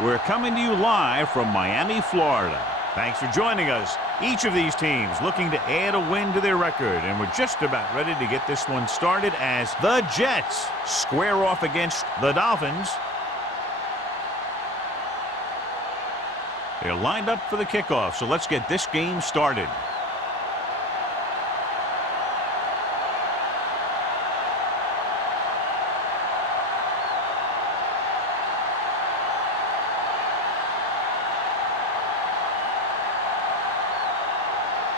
We're coming to you live from Miami, Florida. Thanks for joining us. Each of these teams looking to add a win to their record, and we're just about ready to get this one started as the Jets square off against the Dolphins. They're lined up for the kickoff, so let's get this game started.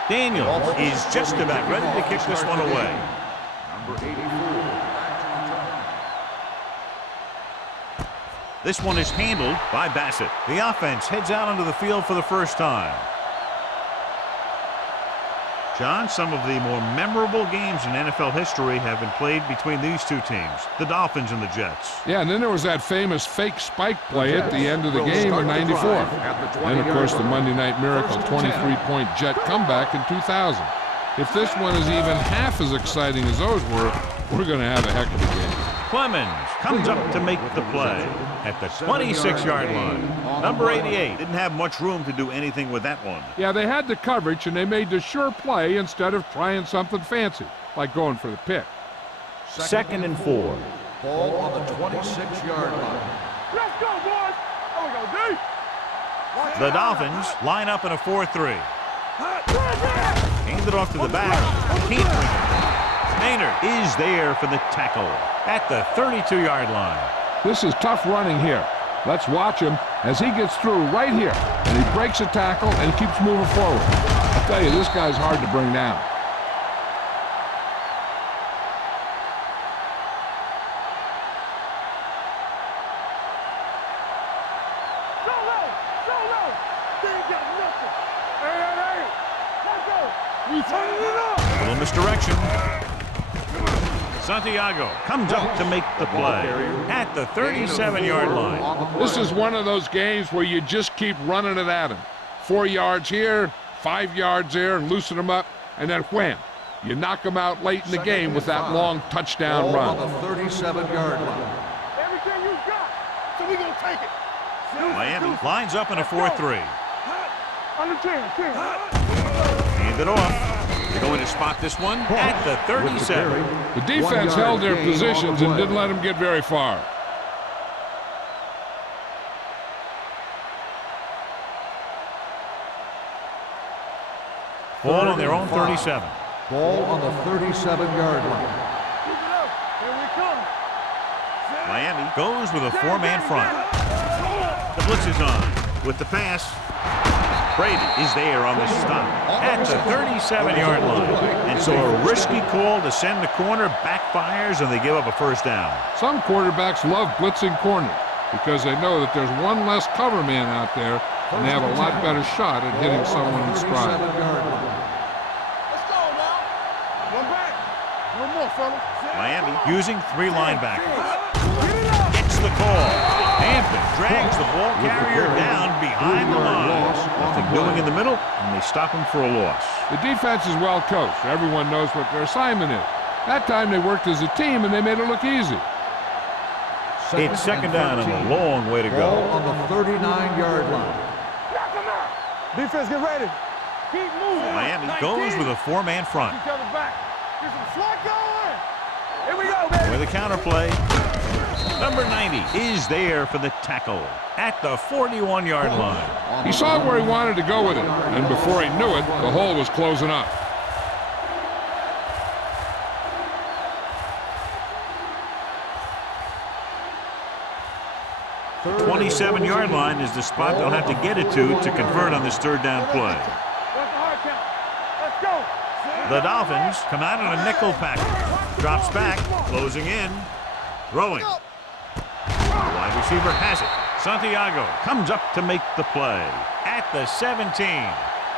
Daniel is just about ready to kick this one away. Number 84. This one is handled by Bassett. The offense heads out onto the field for the first time. John, some of the more memorable games in NFL history have been played between these two teams, the Dolphins and the Jets. Yeah, and then there was that famous fake spike play at the end of the game in '94. And, of course, the Monday Night Miracle 23-point Jet comeback in 2000. If this one is even half as exciting as those were, we're going to have a heck of a game. Clemens comes up to make the play at the 26-yard line. Number 88 didn't have much room to do anything with that one. Yeah, they had the coverage, and they made the sure play instead of trying something fancy, like going for the pick. 2nd and 4. Ball on the 26-yard line. Let's go, boys! Oh, we go deep! The Dolphins line up in a 4-3. Hand it off to the back. Can't bring it. Maynard is there for the tackle at the 32-yard line. This is tough running here. Let's watch him as he gets through right here, and he breaks a tackle and keeps moving forward. I tell you, this guy's hard to bring down. So low! So low! They ain't got nothing! Hey! Let's go! We turning it up! A little misdirection. Santiago comes up to make the play at the 37-yard line. This is one of those games where you just keep running it at him. 4 yards here, 5 yards there, and loosen him up, and then wham. You knock him out late in the game with that long touchdown run. On the 37-yard line. Everything you got, so we gonna take it. Miami lines up in a 4-3. Under 10. Hand it off. They're going to spot this one at the 37. The defense held their positions and didn't let them get very far. Ball on their own 37. Ball on the 37-yard line. Keep it up. Here we come. Miami goes with a 4-man front. The blitz is on with the pass. Brady is there on the stop at the 37-yard line. And so a risky call to send the corner backfires, and they give up a first down. Some quarterbacks love blitzing corner because they know that there's one less cover man out there, and they have a lot better shot at hitting someone in stride. Let's go now. One back. One more, fellas. Miami using 3 linebackers. Gets the call. Hampton drags the ball carrier down behind the line. Nothing doing in the middle, and they stop him for a loss. The defense is well coached. Everyone knows what their assignment is. That time they worked as a team, and they made it look easy. It's 2nd down and a long way to go. Ball on the 39-yard line. Knock him out. Defense, get ready. Keep moving. Miami goes with a 4-man front. Each other back. Get some slot going. Here we go, baby. With a counterplay. Number 90 is there for the tackle at the 41-yard line. He saw where he wanted to go with it, and before he knew it, the hole was closing up. The 27-yard line is the spot they'll have to get it to convert on this 3rd down play. That's the hard count. Let's go. The Dolphins come out in a nickel package. Drops back, closing in, throwing. The wide receiver has it. Santiago comes up to make the play at the 17.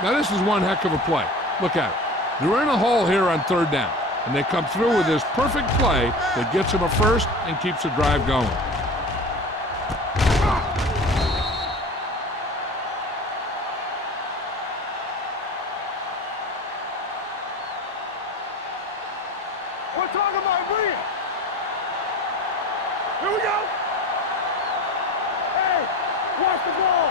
Now this is one heck of a play. Look at it. They're in a hole here on 3rd down, and they come through with this perfect play that gets them a first and keeps the drive going. We're talking about win. Here we go. Hey, watch Pass the ball.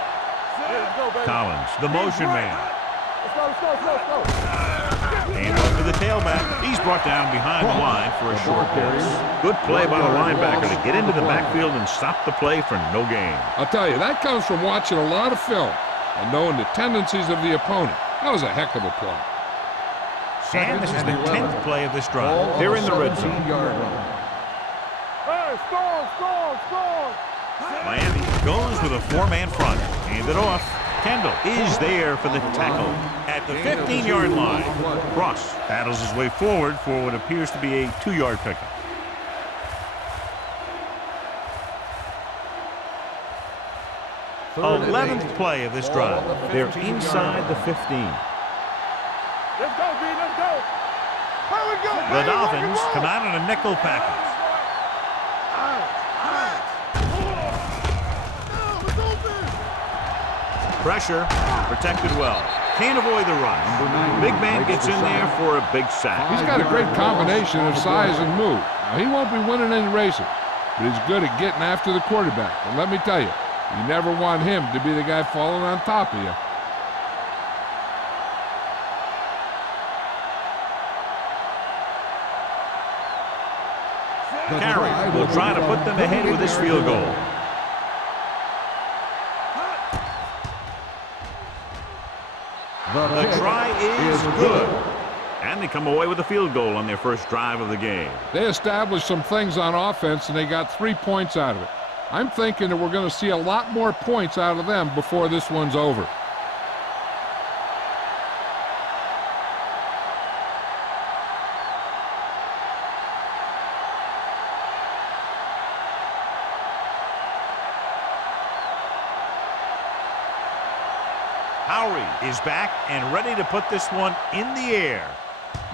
Let's go, baby. Collins, the motion man. Let's go, let's go, let's go, let's go. Hand off to the tailback. He's brought down behind the line for a short pass. Good play by the linebacker to get into the backfield and stop the play for no gain. I'll tell you, that comes from watching a lot of film and knowing the tendencies of the opponent. That was a heck of a play. And this is the 10th play of this drive. They're in the red zone. Hey, score, score, score. Miami goes with a four-man front. Hand it off. Kendall is there for the tackle at the 15-yard line. Cross battles his way forward for what appears to be a 2-yard pickup. Third and 11th 8. play of this drive. They're inside the 15. Let's go, B, let's go. Here we go, The Dolphins come out in a nickel package. Pressure, protected well. Can't avoid the run. Big man gets in there for a big sack. He's got a great combination of size and move. Now, he won't be winning any races, but he's good at getting after the quarterback. And let me tell you, you never want him to be the guy falling on top of you. Carey will try to put them ahead with this field goal. The try is good. And they come away with a field goal on their first drive of the game. They established some things on offense, and they got 3 points out of it. I'm thinking that we're going to see a lot more points out of them before this one's over. Howery is back and ready to put this one in the air.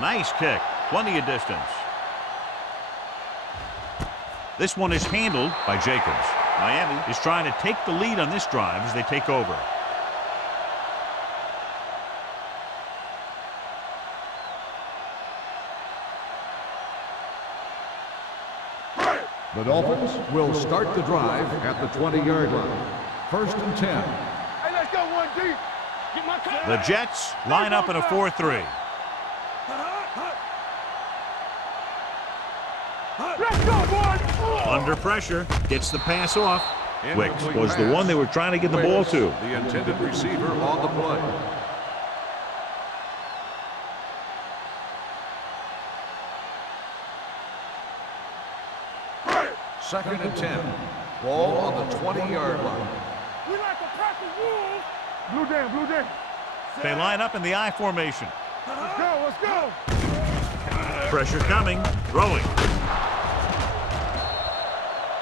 Nice kick. Plenty of distance. This one is handled by Jacobs. Miami is trying to take the lead on this drive as they take over. The Dolphins will start the drive at the 20-yard line. First and 10. Hey, let's go, 1 deep. Get my cut. The Jets line up in a 4-3. Let's go, boys. Under pressure, gets the pass off. Wicks was the one they were trying to get the ball to. The intended receiver on the play. Second and 10. Ball on the 20-yard line. We like to practice wolves. Blue down, blue down. They line up in the I formation. Let's go, let's go. Pressure coming, throwing.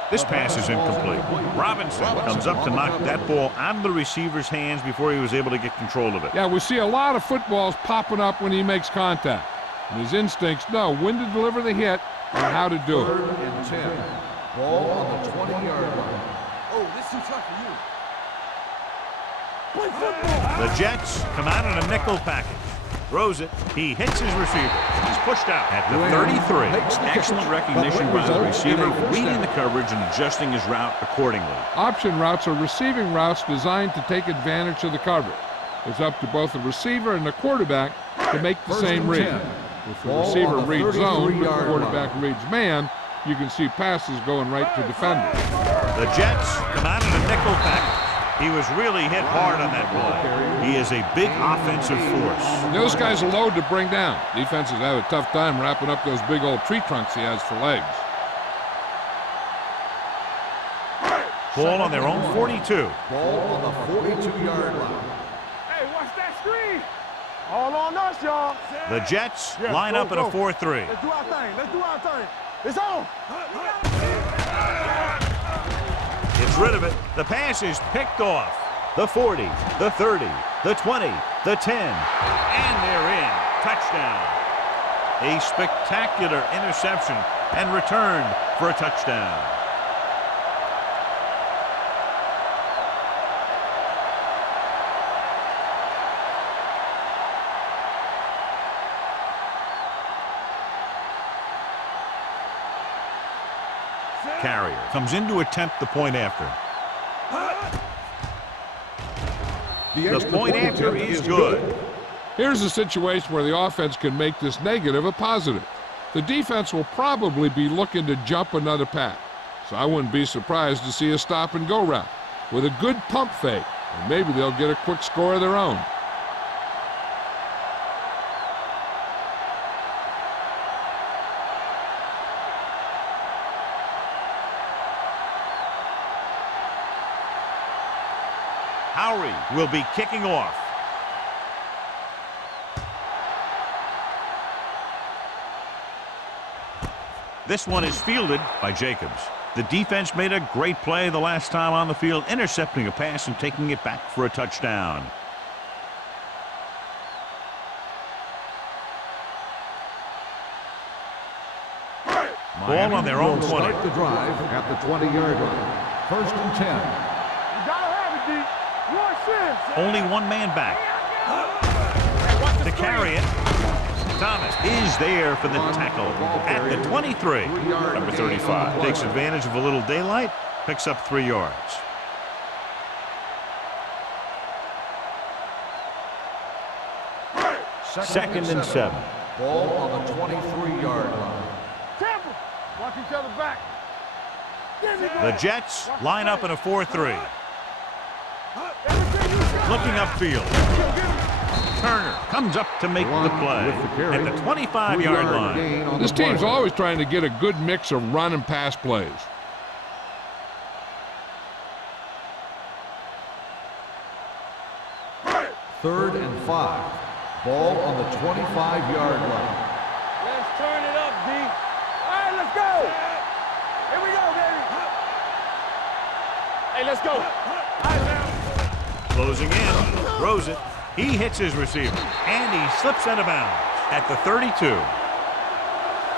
This pass is incomplete. Robinson comes up to knock that ball out of the receiver's hands before he was able to get control of it. Yeah, we see a lot of footballs popping up when he makes contact. And his instincts know when to deliver the hit and how to do it. Third and 10. Ball on the 20-yard line. Oh, this too tough for you. Play football. The Jets come out in a nickel package. Throws it. He hits his receiver. He's pushed out at the 33. Excellent recognition by the receiver, reading the coverage and adjusting his route accordingly. Option routes are receiving routes designed to take advantage of the coverage. It's up to both the receiver and the quarterback to make the same read. If the receiver reads zone, but the quarterback reads man, you can see passes going right to defenders. The Jets come out in a nickel package. He was really hit hard on that play. He is a big offensive force. Those guys are load to bring down. Defenses have a tough time wrapping up those big old tree trunks he has for legs. Ball on their own 42. Ball on the 42-yard line. Hey, watch that screen. All on us, y'all. The Jets line up in a 4-3. Let's do our thing. Let's do our thing. It's on. Gets rid of it. The pass is picked off. The 40, the 30, the 20, the 10, and they're in. Touchdown. A spectacular interception and returned for a touchdown. Carrier comes in to attempt the point after. The point after is good. Here's a situation where the offense can make this negative a positive. The defense will probably be looking to jump another pack, so I wouldn't be surprised to see a stop-and-go route with a good pump fake, and maybe they'll get a quick score of their own. Howery will be kicking off. This one is fielded by Jacobs. The defense made a great play the last time on the field, intercepting a pass and taking it back for a touchdown. Ball on their own 20. Start the drive at the 20-yard line. 1st and 10. You gotta have it, D. Watch this. Only one man back. To carry it. Thomas is there for the tackle at the 23. Number 35 takes advantage of a little daylight, picks up 3 yards. Second and 7. Ball on the 23-yard line. Tampa. Watch each other back. The Jets line up in a 4-3. Looking upfield. Turner comes up to make the play at the 25-yard line. This team's always trying to get a good mix of run and pass plays. Third and 5. Ball on the 25-yard line. Let's turn it up, D. All right, let's go. Here we go, baby. Hey, let's go. All right, now. Closing in, throws it. He hits his receiver, and he slips out of bounds at the 32.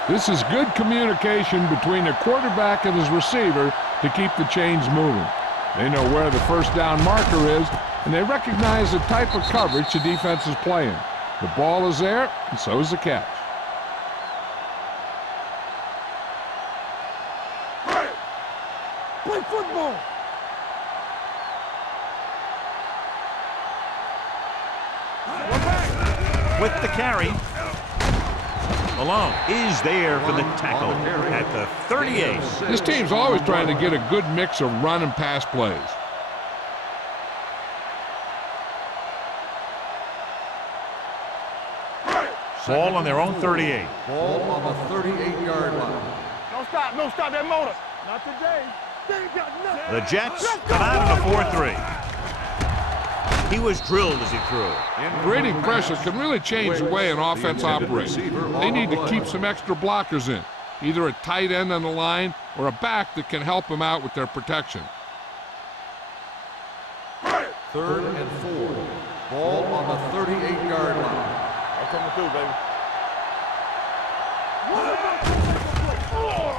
This is good communication between the quarterback and his receiver to keep the chains moving. They know where the first down marker is, and they recognize the type of coverage the defense is playing. The ball is there, and so is the catch. Play football. With the carry, Malone is there for the tackle at the 38. This team's always trying to get a good mix of run and pass plays. Ball on their own 38. Ball on the 38-yard line. Don't stop that motor. Not today. They ain't got nothing. The Jets come out in a 4-3. He was drilled as he threw. Creating pressure can really change the way an offense operates. They need to keep some extra blockers in, either a tight end on the line or a back that can help them out with their protection. Third and 4. Ball on the 38-yard line. I'm coming through, baby.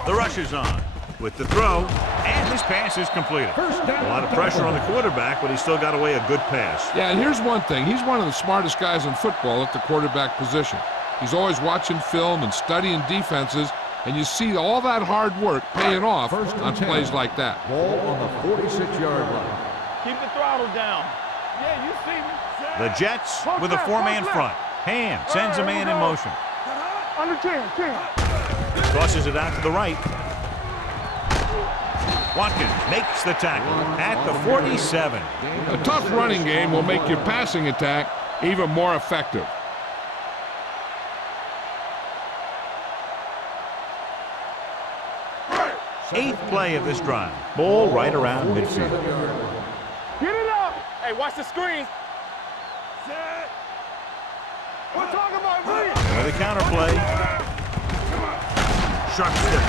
The rush is on with the throw, and this pass is completed. A lot of pressure on the quarterback, but he still got away a good pass. Yeah, and here's one thing. He's one of the smartest guys in football at the quarterback position. He's always watching film and studying defenses, and you see all that hard work paying off on plays like that. Ball on the 46-yard line. Keep the throttle down. Yeah, you see me. The Jets with a 4-man front. Ham sends a man in motion. Under 10. Tosses it out to the right. Watkins makes the tackle at the 47. A tough running game will make your passing attack even more effective. Eighth play of this drive. Ball right around midfield. Get it up. Hey, watch the screens. We're talking about me. With a counterplay. Sharp slip.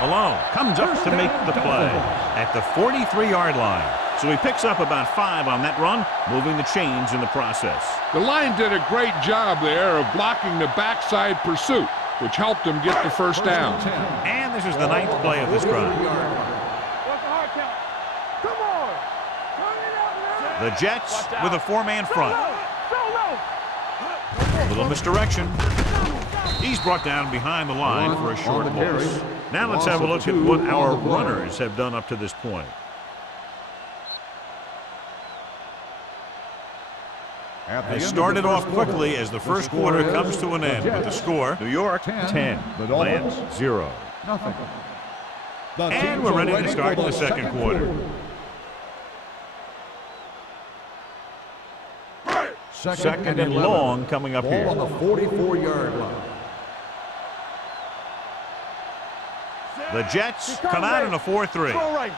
Malone comes up to make the play at the 43-yard line. So he picks up about 5 on that run, moving the chains in the process. The line did a great job there of blocking the backside pursuit, which helped him get the first down. And this is the 9th play of this drive. What's the hard count? Come on. Turn it up now. The Jets with a 4-man front. Solo. A little misdirection. He's brought down behind the line for a short loss. Now let's have a look at what our runners have done up to this point. Has started off quickly as the first quarter comes to an end with the score, New York 10, Lance 0. Nothing. And we're ready to start the second quarter. Second and long coming up here. Ball on the 44-yard line. The Jets come out in a 4-3. Throw right.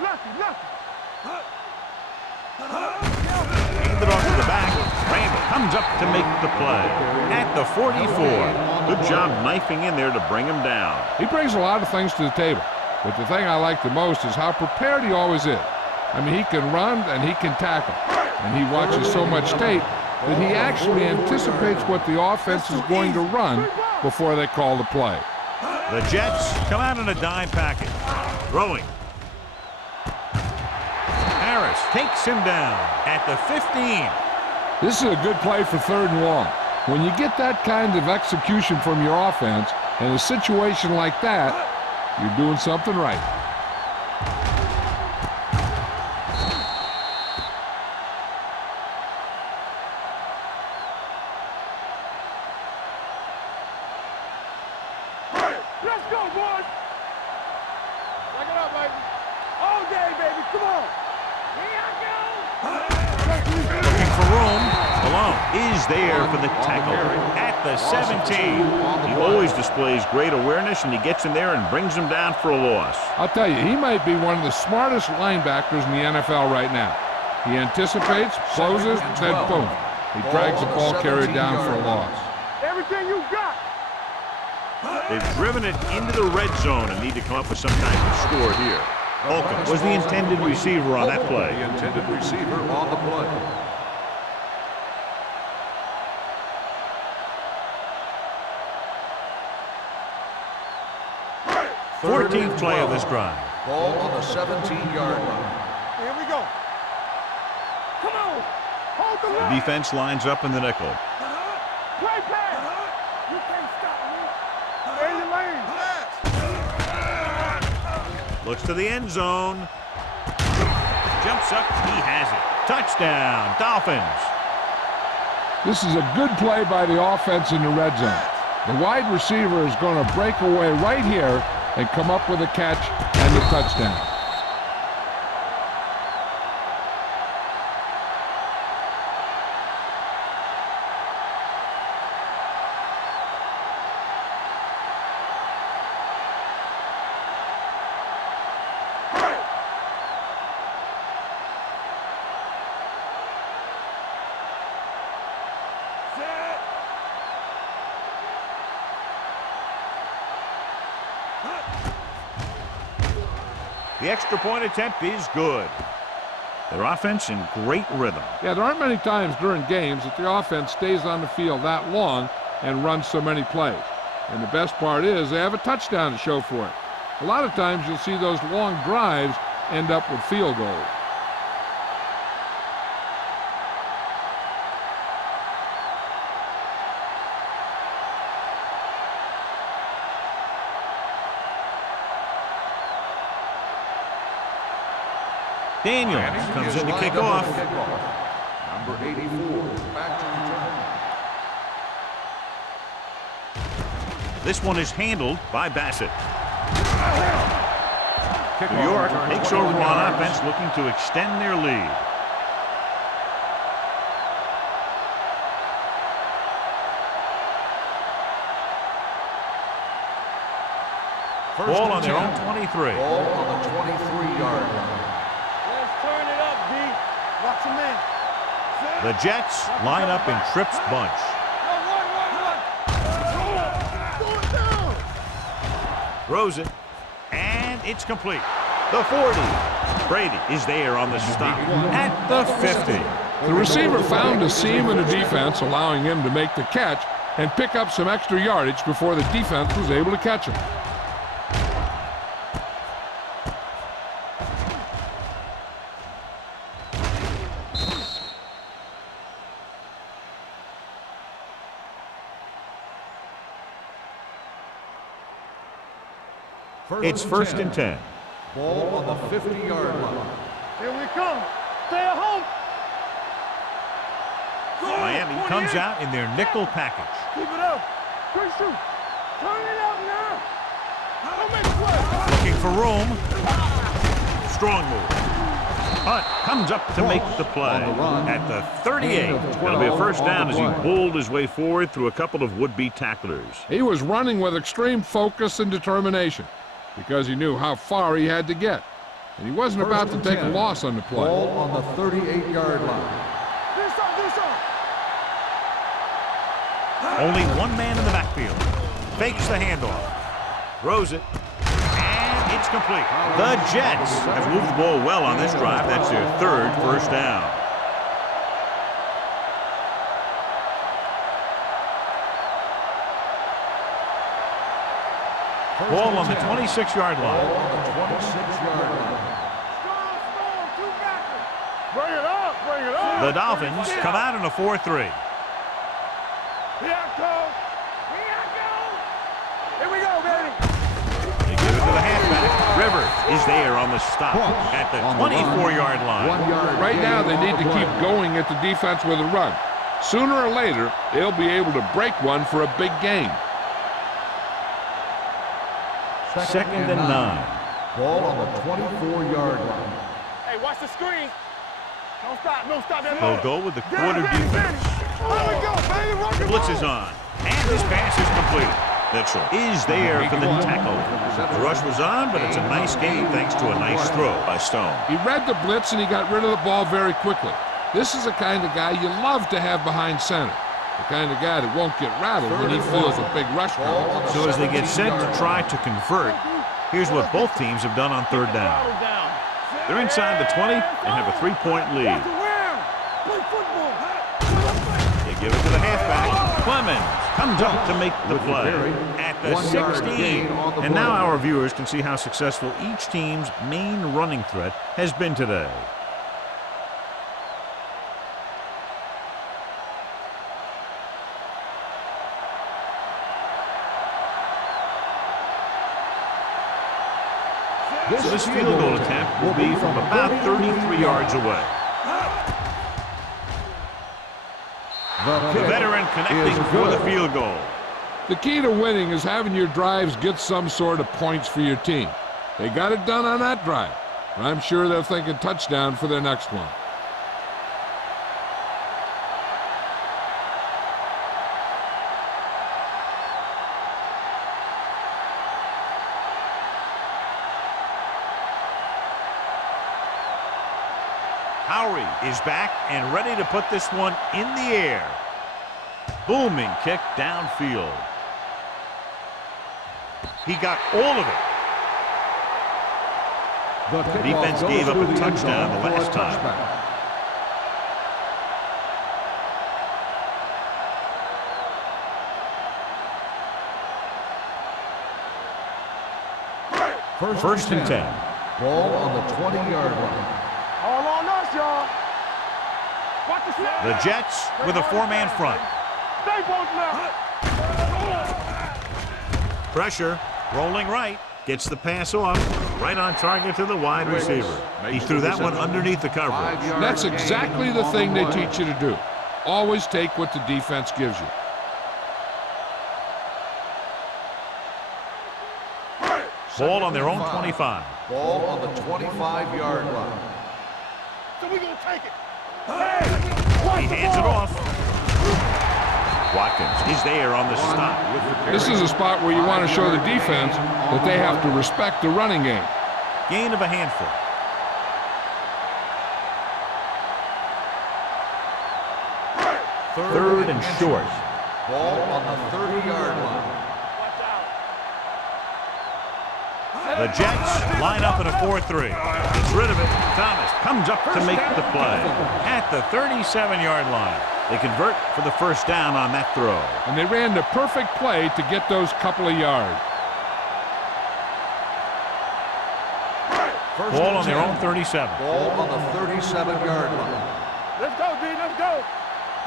Lucky. Hand it off to the back. Randall comes up to make the play. At the 44. Good job knifing in there to bring him down. He brings a lot of things to the table, but the thing I like the most is how prepared he always is. I mean, he can run and he can tackle, and he watches so much tape that he actually anticipates what the offense is going to run before they call the play. The Jets come out in a dime package. Throwing. Harris takes him down at the 15. This is a good play for 3rd and long. When you get that kind of execution from your offense in a situation like that, you're doing something right. Let's go, boys. Back it up, baby. All day, baby. Come on. Here I go. Looking for room. Malone is there for the tackle at the 17. He always displays great awareness, and he gets in there and brings him down for a loss. I'll tell you, he might be one of the smartest linebackers in the NFL right now. He anticipates, closes, then boom. He drags the ball carrier down for a loss. Everything you got. They've driven it into the red zone and need to come up with some kind of score here. Holcomb was the intended receiver on that play. The intended receiver on the play. 14th play of this drive. Ball on the 17-yard line. Here we go. Come on. Hold the The line. defense lines up in the nickel. Play pass. You can't stop me. Stay in your lane. Looks to the end zone. Jumps up. He has it. Touchdown, Dolphins. This is a good play by the offense in the red zone. The wide receiver is going to break away right here and come up with a catch and the touchdown. The extra point attempt is good. Their offense in great rhythm. Yeah, there aren't many times during games that the offense stays on the field that long and runs so many plays. And the best part is they have a touchdown to show for it. A lot of times you'll see those long drives end up with field goals. Daniels comes in to kick off. Number 84, back to return. This one is handled by Bassett. New York takes over on offense, looking to extend their lead. Ball on their own 23. Ball on the 23-yard line. Let's turn it up, D. Watch him in. The Jets line up in Tripp's bunch. Run. Throws it, and it's complete. The 40. Brady is there on the stop at the 50. The receiver found a seam in the defense, allowing him to make the catch and pick up some extra yardage before the defense was able to catch him. It's 1st and 10. Ball on the 50-yard line. Here we come. Stay at home. Miami comes out in their nickel package. Keep it up. Quick shoot. Turn it up now. Don't make a play. Looking for room. Strong move. Hunt comes up to make the play at the 38. It'll be a first down as he pulled his way forward through a couple of would-be tacklers. He was running with extreme focus and determination because he knew how far he had to get. And he wasn't about to take a loss on the play. Ball on the 38-yard line. Only one man in the backfield. Fakes the handoff. Throws it. And it's complete. The Jets have moved the ball well on this drive. That's their third first down. Ball on the 26-yard line. Bring it up. Bring it up. The Dolphins come out in a 4-3. Here I go. Here I go. Here we go, baby. They give it to the halfback. Rivers is there on the stop at the 24-yard line. 1 yard. Right now, they need to keep going at the defense with a run. Sooner or later, they'll be able to break one for a big gain. Second and 9. Ball on the 24-yard line. Hey, watch the screen. Don't stop. Don't stop that. They'll go with the quarter defense. Here we go, baby. Rock and Blitz roll. is on. And this pass is completed. Mitchell is there for the tackle. The rush was on, but it's a nice gain thanks to a nice throw by Stone. He read the blitz and he got rid of the ball very quickly. This is the kind of guy you love to have behind center. The kind of guy that won't get rattled when he feels a big rush coming. So as they get set to try to convert, here's what both teams have done on third down. They're inside the 20 and have a 3-point lead. They give it to the halfback. Clemens comes up to make the play at the 16. And now our viewers can see how successful each team's main running threat has been today. So this field goal attempt will be from about 33 yards away. The veteran connecting for the field goal. The key to winning is having your drives get some sort of points for your team. They got it done on that drive. And I'm sure they're thinking touchdown for their next one. Howery is back and ready to put this one in the air. Booming kick downfield. He got all of it. The defense gave up a touchdown the last time. First and 10. Ball on the 20-yard line. All on us, y'all. Watch the snap. The Jets with a four-man front. Stay both now. Pressure, rolling right, gets the pass off, right on target to the wide receiver. He threw that one underneath the coverage. That's exactly the thing they teach you to do. Always take what the defense gives you. Ball on their own 25. Ball on the 25-yard line. So we gonna take it. He hands it off. Watkins is there on the stop. This is a spot where you want to show the defense that they have to respect the running game. Gain of a handful. Third and short. Ball on the 30-yard line. The Jets line up in a 4-3. Gets rid of it. Thomas comes up to make the play at the 37-yard line. They convert for the first down on that throw. And they ran the perfect play to get those couple of yards. Ball on their own 37. Ball on the 37-yard line. Let's go, D. Let's go.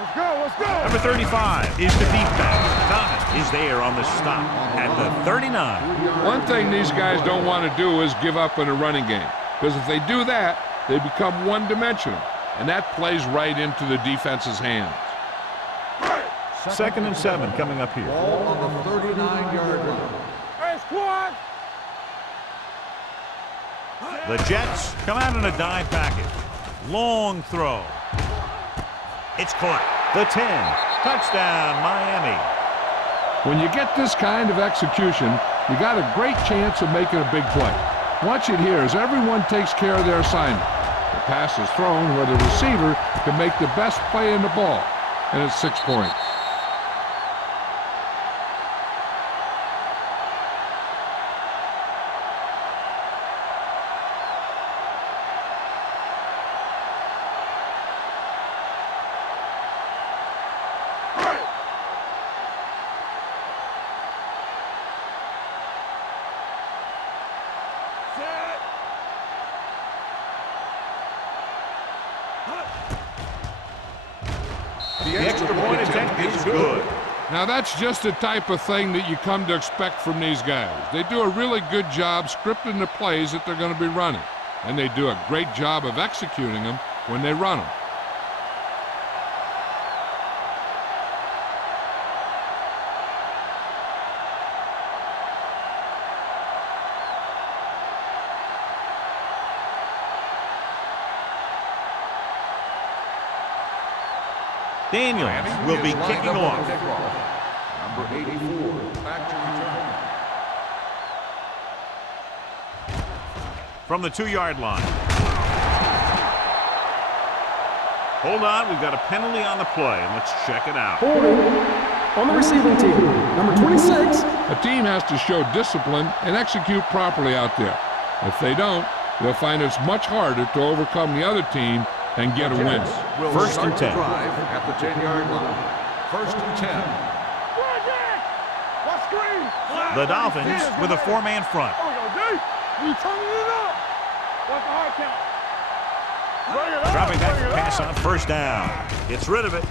Let's go. Let's go. Number 35 is the deep back. Thomas is there on the stop at the 39. One thing these guys don't want to do is give up in a running game. Because if they do that, they become one-dimensional. And that plays right into the defense's hands. 2nd and 7 coming up here. Ball on the 39-yard line. Hey, squad! The Jets come out in a dime package. Long throw. It's caught. The 10. Touchdown, Miami. When you get this kind of execution, you got a great chance of making a big play. Watch it here as everyone takes care of their assignment. The pass is thrown where the receiver can make the best play in the ball, and it's 6 points. The extra point attempt is good. Now that's just the type of thing that you come to expect from these guys. They do a really good job scripting the plays that they're going to be running, and they do a great job of executing them when they run them. Daniels will be kicking off. Number 84, back to return. From the 2-yard line. Hold on, we've got a penalty on the play, and let's check it out. Holding on the receiving team, number 26. A team has to show discipline and execute properly out there. If they don't, they'll find it's much harder to overcome the other team and get a win. Will 1st and 10. Drive at the 10-yard line. 1st and 10. What screen? The Dolphins with a 4-man front. Oh, yo, D, you turning it up. What's the hard count? Bring it up. Dropping back bring to it pass up. on 1st down. Gets rid of it.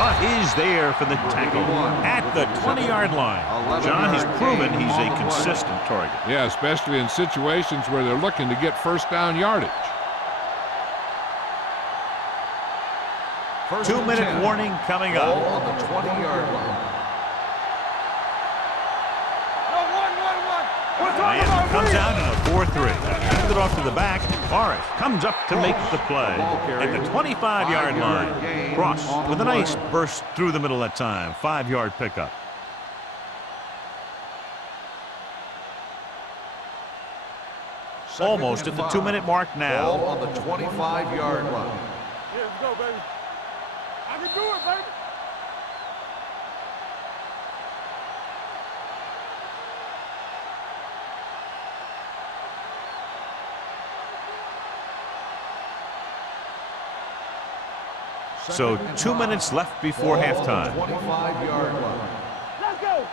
Punt is there for the tackle at the 20-yard line. John has proven he's a consistent target. Yeah, especially in situations where they're looking to get 1st down yardage. 2-minute warning coming up. Ball on the 20-yard line. Miami comes out in a 4-3. Hands it off to the back. Morris comes up to make the play at the 25-yard line. Cross with a nice burst through the middle that time. 5-yard pickup. Almost at the 2-minute mark Ball now. on the 25-yard line. Yeah, let's go, baby. I can do it, baby. So 2 minutes left before halftime. 25-yard line. Let's go.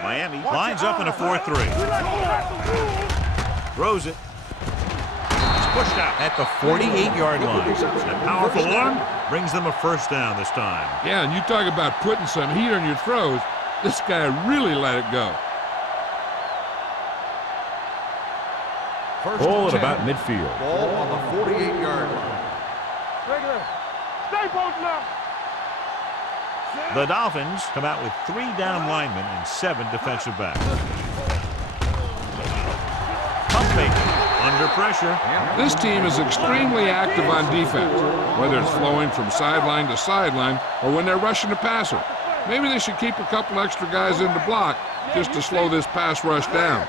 Miami lines up in a 4-3. Throws it. It's pushed out at the 48-yard line. And a powerful arm brings them a 1st down this time. Yeah, and you talk about putting some heat on your throws. This guy really let it go. Ball at about midfield. Ball on the 48-yard line. Regular. Stay posted up. The Dolphins come out with 3 down linemen and 7 defensive backs. Pump fake under pressure. This team is extremely active on defense, whether it's flowing from sideline to sideline or when they're rushing the passer. Maybe they should keep a couple extra guys in the block just to slow this pass rush down.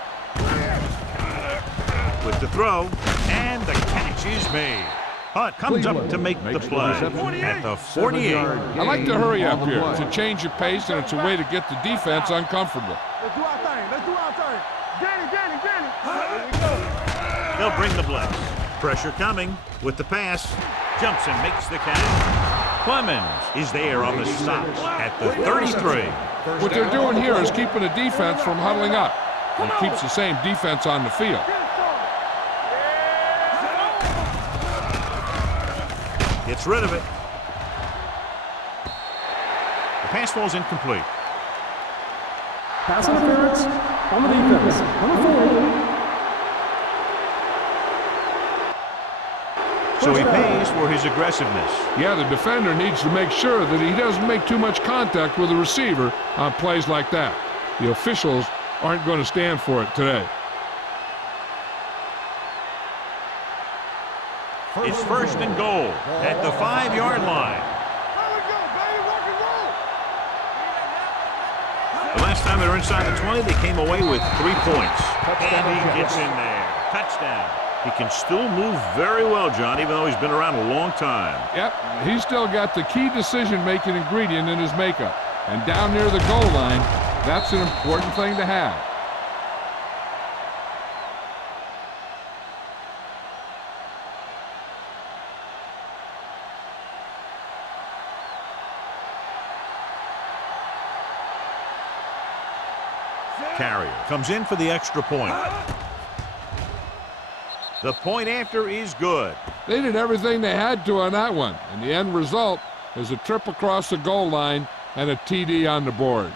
With the throw, and the catch is made. Hunt comes up to make the play at the 48. I like to hurry up here. It's a change of pace, and it's a way to get the defense uncomfortable. Let's do our thing. Let's do our thing. Danny. Here we go. They'll bring the blitz. Pressure coming with the pass. Jumps and makes the catch. Clemens is there on the stop at the 33. What they're doing here is keeping the defense from huddling up. And it keeps the same defense on the field. Gets rid of it. The pass falls incomplete. Pass interference on the defense. Number 4. So he pays for his aggressiveness. Yeah, the defender needs to make sure that he doesn't make too much contact with the receiver on plays like that. The officials aren't going to stand for it today. It's first and goal at the 5-yard line. The last time they were inside the 20, they came away with 3 points. And he gets in there. Touchdown. He can still move very well, John, even though he's been around a long time. Yep, he's still got the key decision-making ingredient in his makeup. And down near the goal line, that's an important thing to have. Carrier comes in for the extra point. The point after is good. They did everything they had to on that one, and the end result is a trip across the goal line and a TD on the board.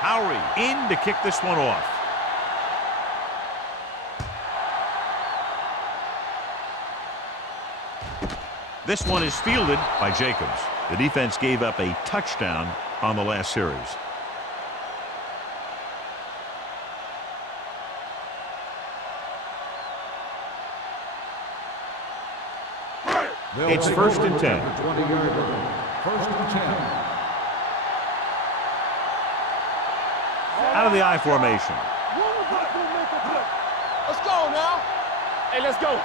Howery in to kick this one off. This one is fielded by Jacobs. The defense gave up a touchdown on the last series. It's first and 10. First and 10. Out of the I formation. Let's go now. Hey, let's go.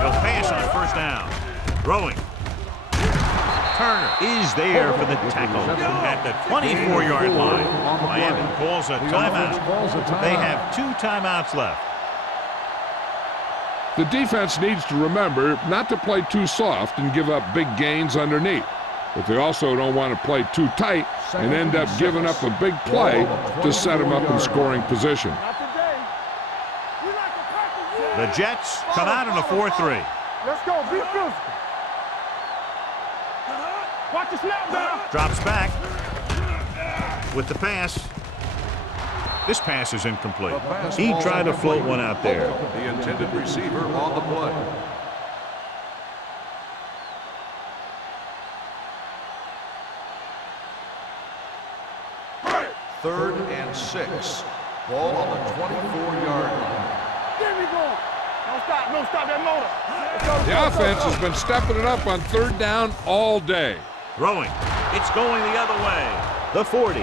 They'll pass on first down. Throwing. Turner is there for the tackle at the 24-yard line. Miami calls a timeout. They have 2 timeouts left. The defense needs to remember not to play too soft and give up big gains underneath. But they also don't want to play too tight and end up giving up a big play to set them up in scoring position. The Jets come out in a 4-3. Let's go. Be physical. Watch the snap down. Drops back with the pass. This pass is incomplete. He tried to float one out there. The intended receiver on the play. Third and 6. Ball on the 24-yard line. There we go. Don't stop that motor. Let's go, The offense has been stepping it up on third down all day. Throwing. It's going the other way. The 40.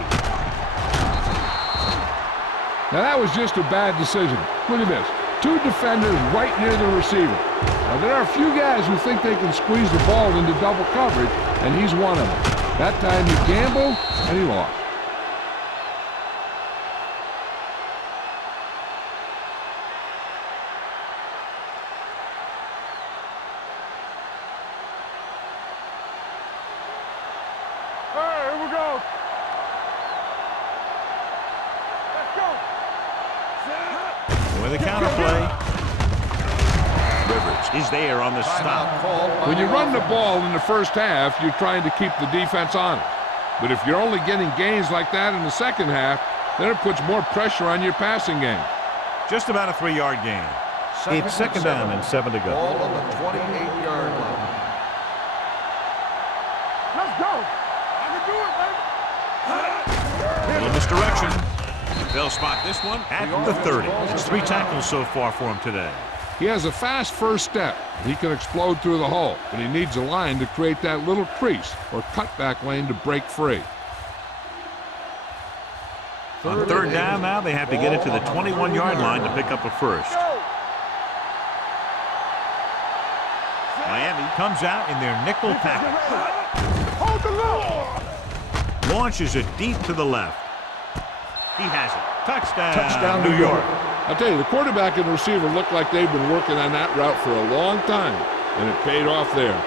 Now that was just a bad decision. Look at this. 2 defenders right near the receiver. Now there are a few guys who think they can squeeze the ball into double coverage, and he's one of them. That time he gambled, and he lost. With a counter play. Rivers is there on the stop. When you run the ball in the first half, you're trying to keep the defense honest. But if you're only getting gains like that in the second half, then it puts more pressure on your passing game. Just about a 3-yard gain. It's second down and 7 to go. Ball on the 28-yard line. Let's go. I can do it, baby. Little misdirection. They'll spot this one at the 30. It's 3 tackles so far for him today. He has a fast first step. He can explode through the hole, but he needs a line to create that little crease or cutback lane to break free. On third down now, they have to get it to the 21-yard line to pick up a first. Miami comes out in their nickel package. Hold the low. Launches it deep to the left. He has it. Touchdown, New York. I'll tell you, the quarterback and the receiver look like they've been working on that route for a long time, and it paid off there.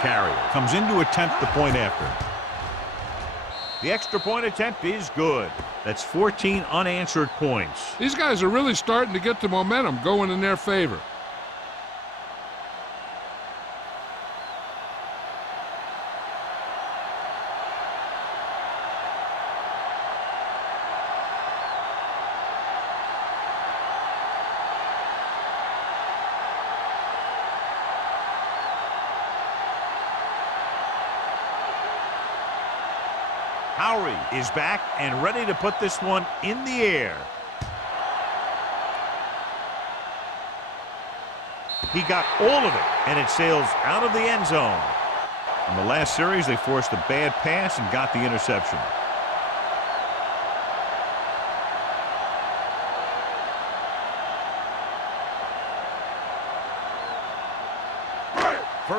carrier comes in to attempt the point after. The extra point attempt is good. That's 14 unanswered points. These guys are really starting to get the momentum going in their favor. Howery is back and ready to put this one in the air. He got all of it, and it sails out of the end zone. In the last series, they forced a bad pass and got the interception.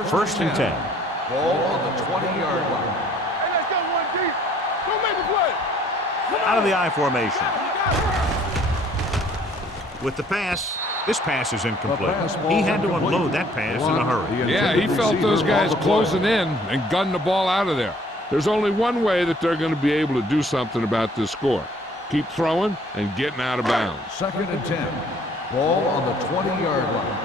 First and 10. Ball on the 20-yard line. Out of the I formation. With the pass, this pass is incomplete. He had to unload that pass in a hurry. Yeah, he felt those guys closing in and gunned the ball out of there. There's only one way that they're going to be able to do something about this score. Keep throwing and getting out of bounds. Second and 10. Ball on the 20-yard line.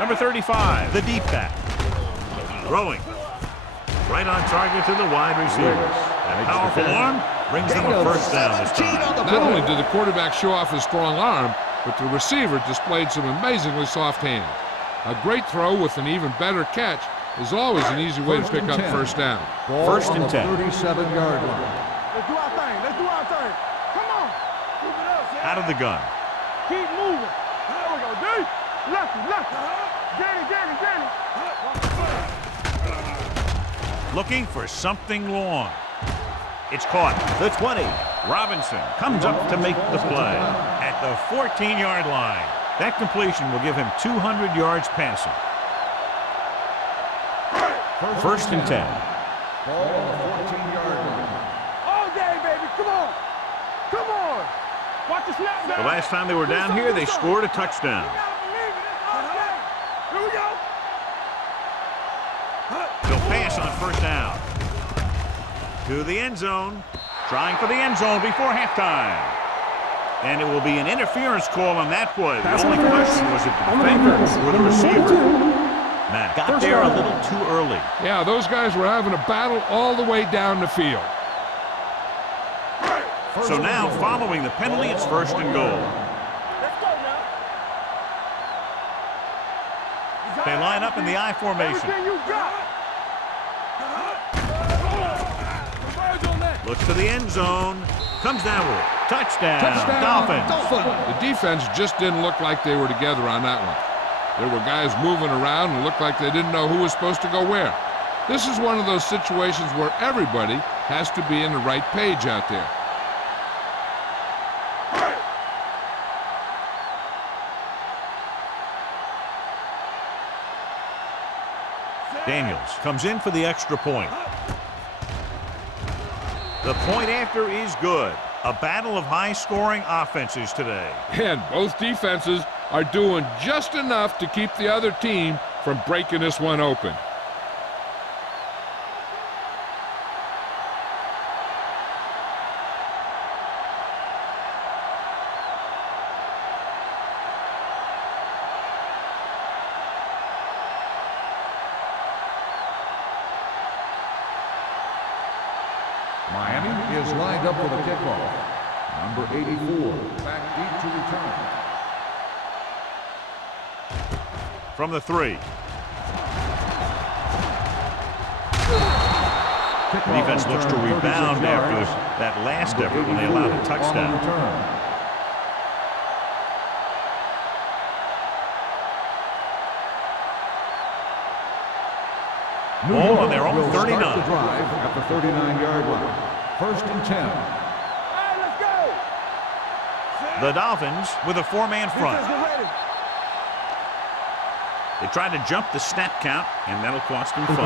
Number 35, the deep back. Throwing. Right on target to the wide receiver. That powerful arm brings them a first down this time. Not only did the quarterback show off his strong arm, but the receiver displayed some amazingly soft hands. A great throw with an even better catch is always an easy way to pick up first down. First and 10. 37-yard line. Let's do our thing. Let's do our thing. Come on. Move it up, Zach. Out of the gun. Keep moving. There we go. Deep. Lefty, lefty. Danny. Looking for something long. It's caught. The 20. Robinson comes up to make the play at the 14-yard line. That completion will give him 200 yards passing. First and 10. Ball on the 14-yard line. All day, baby. Come on. Come on. Watch the snap. The last time they were down here, they scored a touchdown. You gotta believe it. It's all day. Here we go. They'll pass on first down. To the end zone. Trying for the end zone before halftime. And it will be an interference call on that play. The only question was it the defender or the receiver. Matt got there a little too early. Yeah, those guys were having a battle all the way down the field. So now, following the penalty, it's first and goal. Let's go now. They line up in the I formation. Everything you got. Looks to the end zone. Comes down with it. Touchdown. Dolphins. The defense just didn't look like they were together on that one. There were guys moving around and looked like they didn't know who was supposed to go where. This is one of those situations where everybody has to be in the right page out there. Daniels comes in for the extra point. The point after is good. A battle of high-scoring offenses today. And both defenses are doing just enough to keep the other team from breaking this one open. Miami is lined up for the kickoff. Number 84, back deep to return. From the 3. The defense looks to rebound after that last effort when they allowed a touchdown. Ball on their own 39. Start the drive at the 39-yard line. First and 10. All right, let's go. The Dolphins with a 4-man front. Defense, get ready. They tried to jump the snap count, and that'll cost them 5.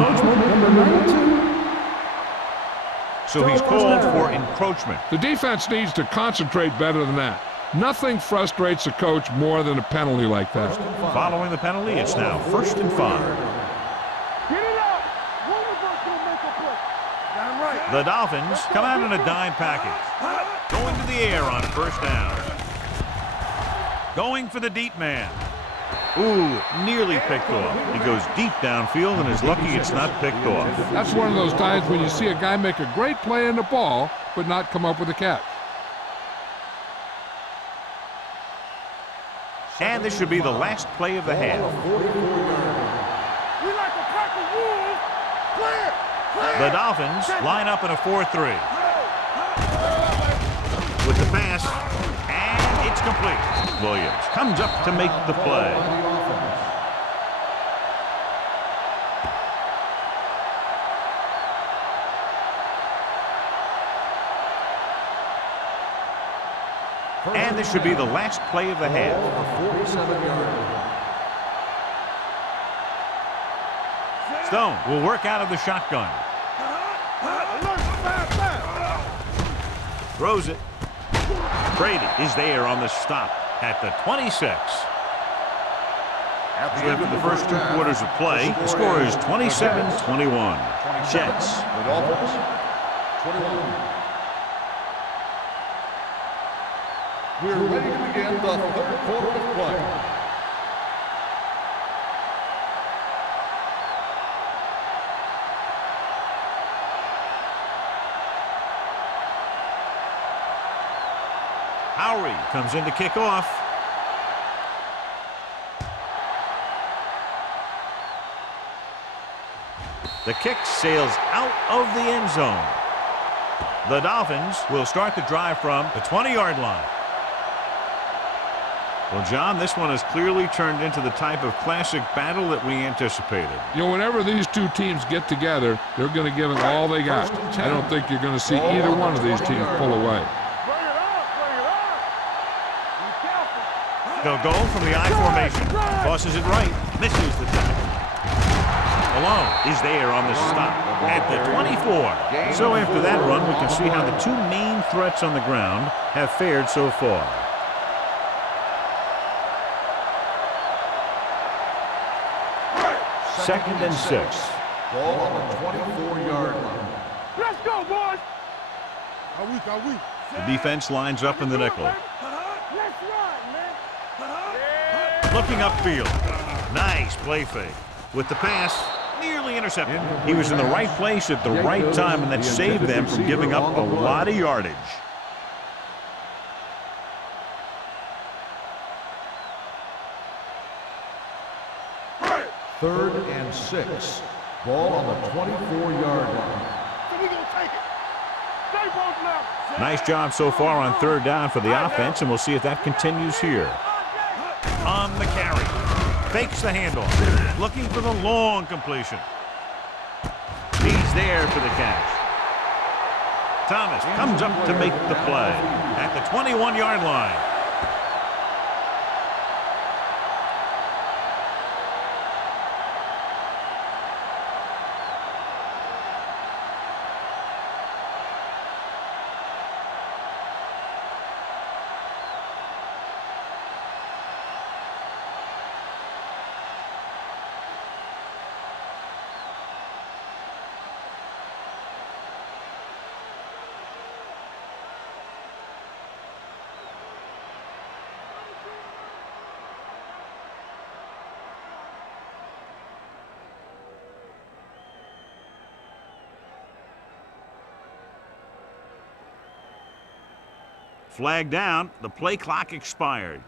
So he's called for encroachment. The defense needs to concentrate better than that. Nothing frustrates a coach more than a penalty like that. Following the penalty, it's now 1st and 5. Get it out. One of us gonna make a play. Damn right. The Dolphins come out in a dime package. Going to the air on 1st down. Going for the deep man. Ooh, nearly picked off. He goes deep downfield and is lucky it's not picked off. That's one of those times when you see a guy make a great play in the ball, but not come up with a catch. And this should be the last play of the half. We like a pack of wolves. Clear. Clear. The Dolphins line up in a 4-3. With the pass, and it's complete. Williams comes up to make the play. And this should be the last play of the half. 47-yard. Stone will work out of the shotgun. Throws it. Brady is there on the stop at the 26. After the first 2 quarters of play, the score is 27-21. Jets. The Dolphins, 21. We're ready to begin the 3rd quarter of play. Howery comes in to kick off. The kick sails out of the end zone. The Dolphins will start the drive from the 20-yard line. Well, John, this one has clearly turned into the type of classic battle that we anticipated. You know, whenever these two teams get together, they're going to give it all they got. I don't think you're going to see either one of these teams pull away. They'll go from the I formation. Tosses it right. Misses the tackle. Malone is there on the stop at the 24. So after that run, we can see how the 2 main threats on the ground have fared so far. Second and 6. Ball on the 24-yard line. Let's go, boys. Are we? The defense lines up in the nickel. Let's run, man. Looking upfield. Nice play fake. With the pass, nearly intercepted. He was in the right place at the right time, and that saved them from giving up a lot of yardage. Third and 6. Ball on the 24-yard line. So we gonna take it. Stay both now. Nice job so far on 3rd down for the offense, and we'll see if that continues here. On the carry. Fakes the handoff. Looking for the long completion. He's there for the catch. Thomas comes up to make the play at the 21-yard line. Flag down. The play clock expired.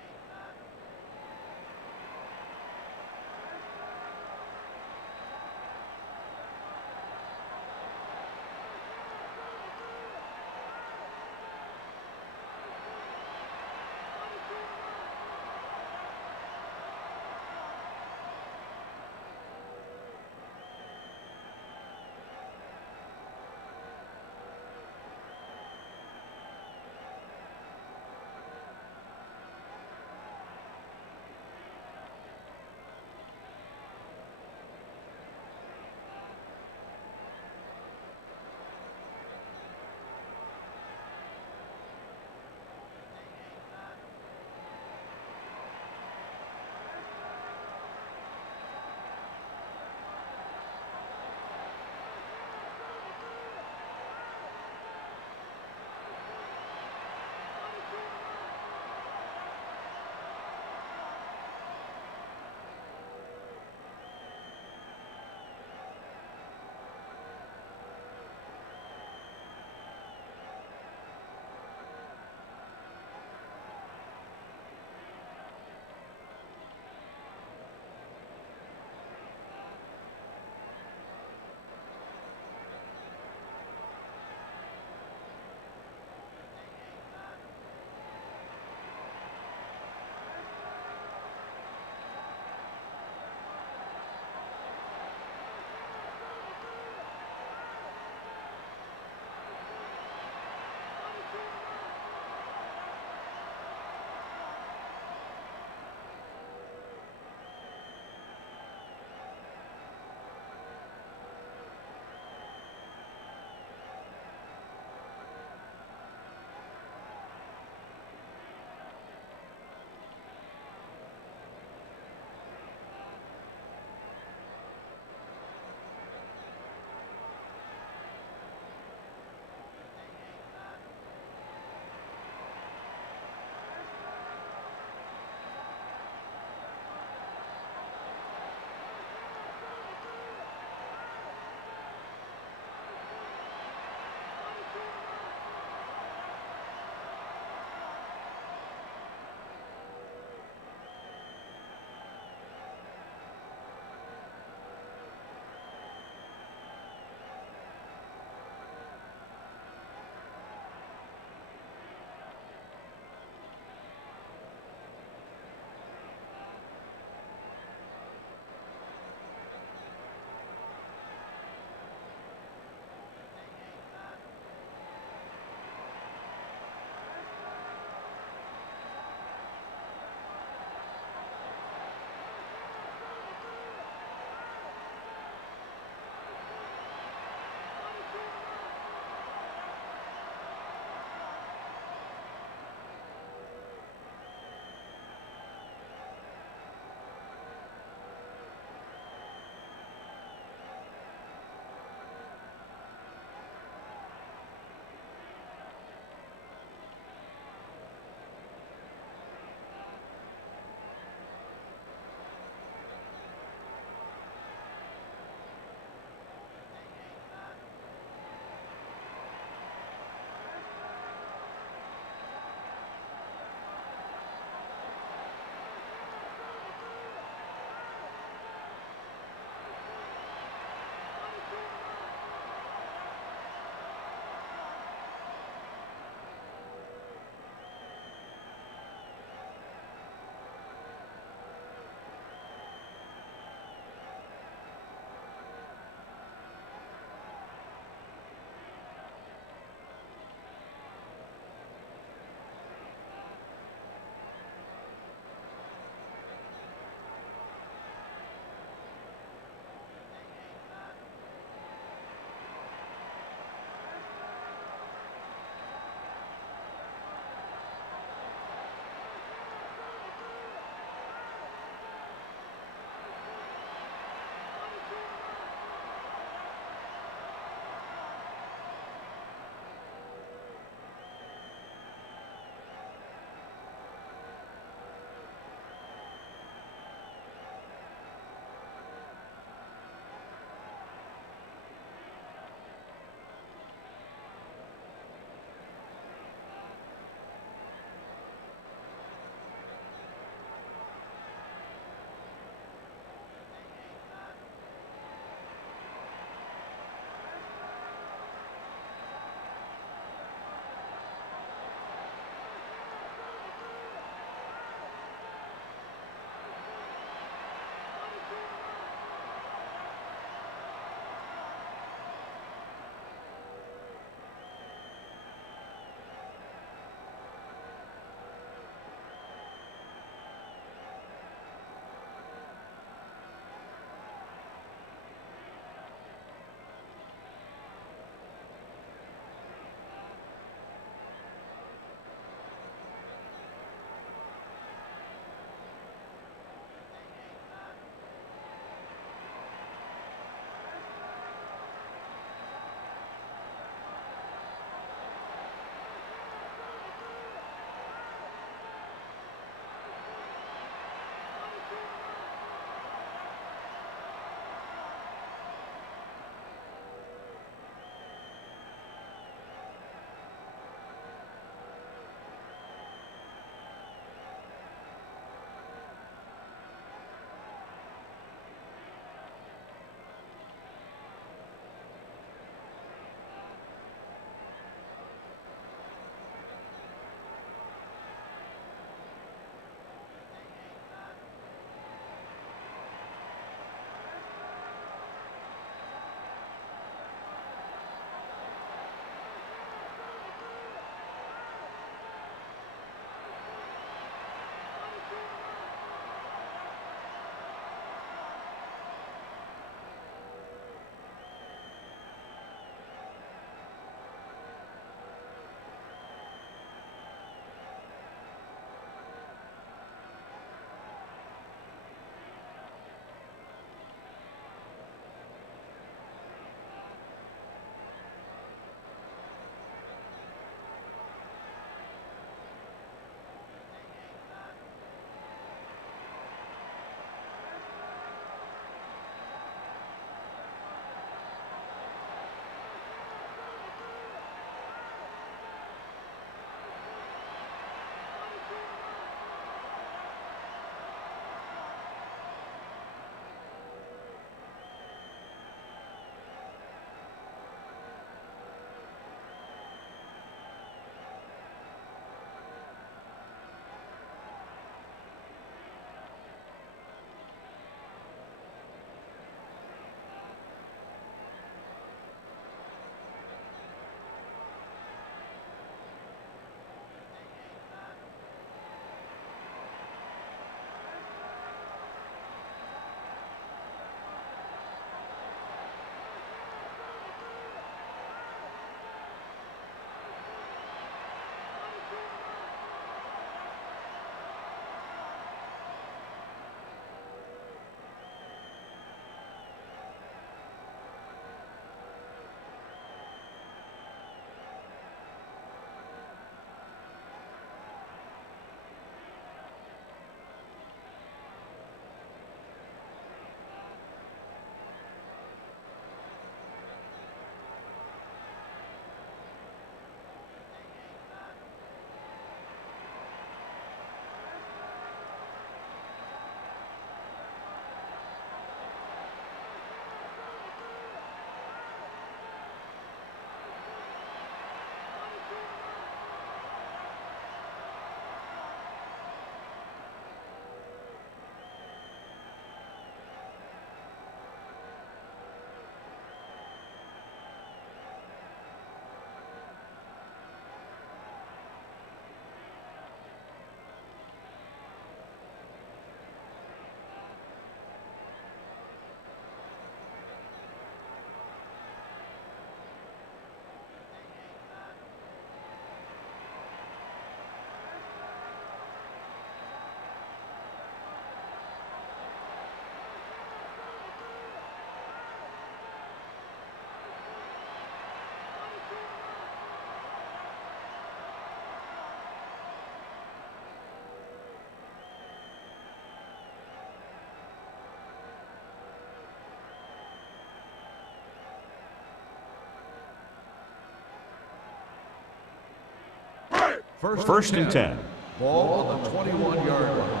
First and 10. Ball on the 21-yard line.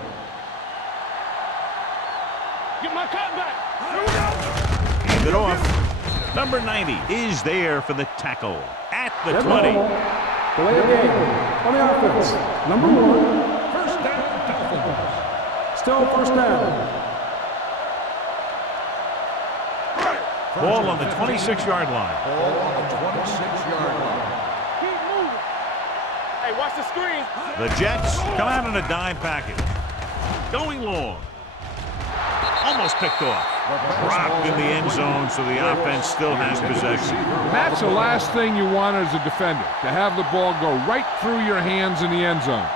Get my cut back. Here we go. Hand it off. Number 90 is there for the tackle at the 20. Delay of game on the offense. Number 1. First down, Dolphins. Still first down. Ball on the 26-yard line. Ball on the 26-yard line. Keep moving. Hey, watch the screen. The Jets come out on a dime package. Going long. Almost picked off. Dropped in the end zone, so the offense still has possession. That's the last thing you want as a defender, to have the ball go right through your hands in the end zone.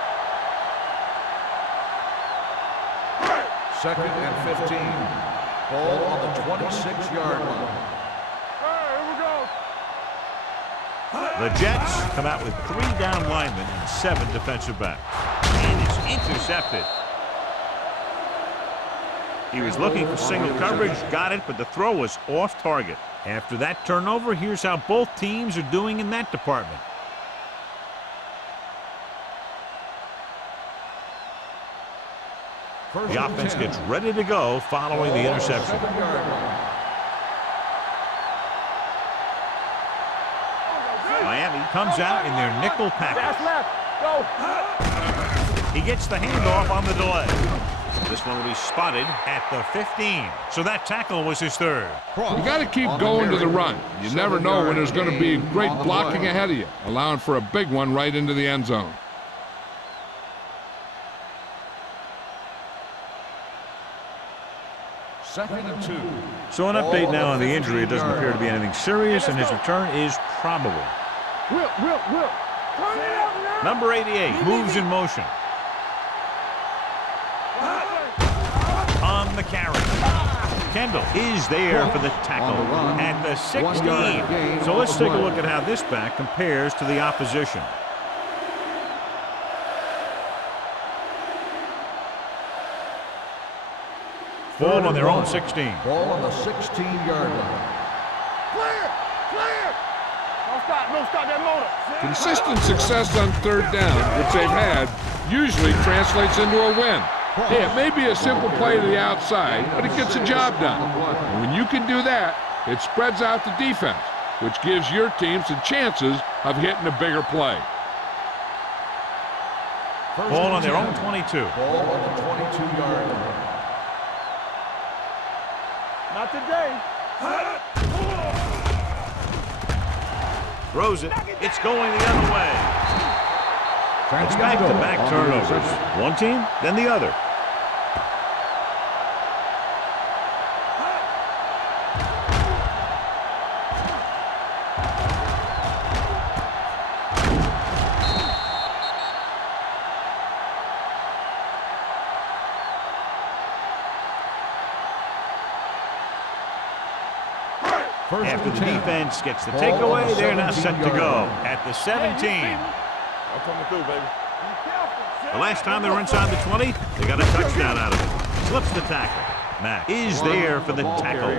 Second and 15. Ball on the 26-yard line. Here we go. The Jets come out with 3 down linemen and 7 defensive backs. And it's intercepted. He was looking for single coverage, got it, but the throw was off target. After that turnover, here's how both teams are doing in that department. The offense gets ready to go following the interception. Miami comes out in their nickel That's package. left. Go. He gets the handoff on the delay. This one will be spotted at the 15. So that tackle was his third. You got to keep going to the run. You never know when there's going to be great blocking ahead of you, allowing for a big one right into the end zone. Second and 2. So an update now on the injury. It doesn't appear to be anything serious, and his return is probable. Will. Turn it up now. Number 88 moves in motion. On the carry. Kendall is there for the tackle at the 16. So let's take a look at how this back compares to the opposition. Ball on their own 16. Ball on the 16-yard line. Clear. Don't stop that motor. Consistent success on third down, which they've had, usually translates into a win. Hey, it may be a simple play to the outside, but it gets the job done. And when you can do that, it spreads out the defense, which gives your team some chances of hitting a bigger play. Ball on their own 22. Ball on the 22-yard line. Not today. Throws it. It's going the other way. It's back-to-back turnovers. One team, then the other. After the defense gets the takeaway, they're now set to go at the 17. I'm coming through, baby. The last time they were inside the 20, they got a touchdown out of it. Slips the tackle. Mack is there for the tackle.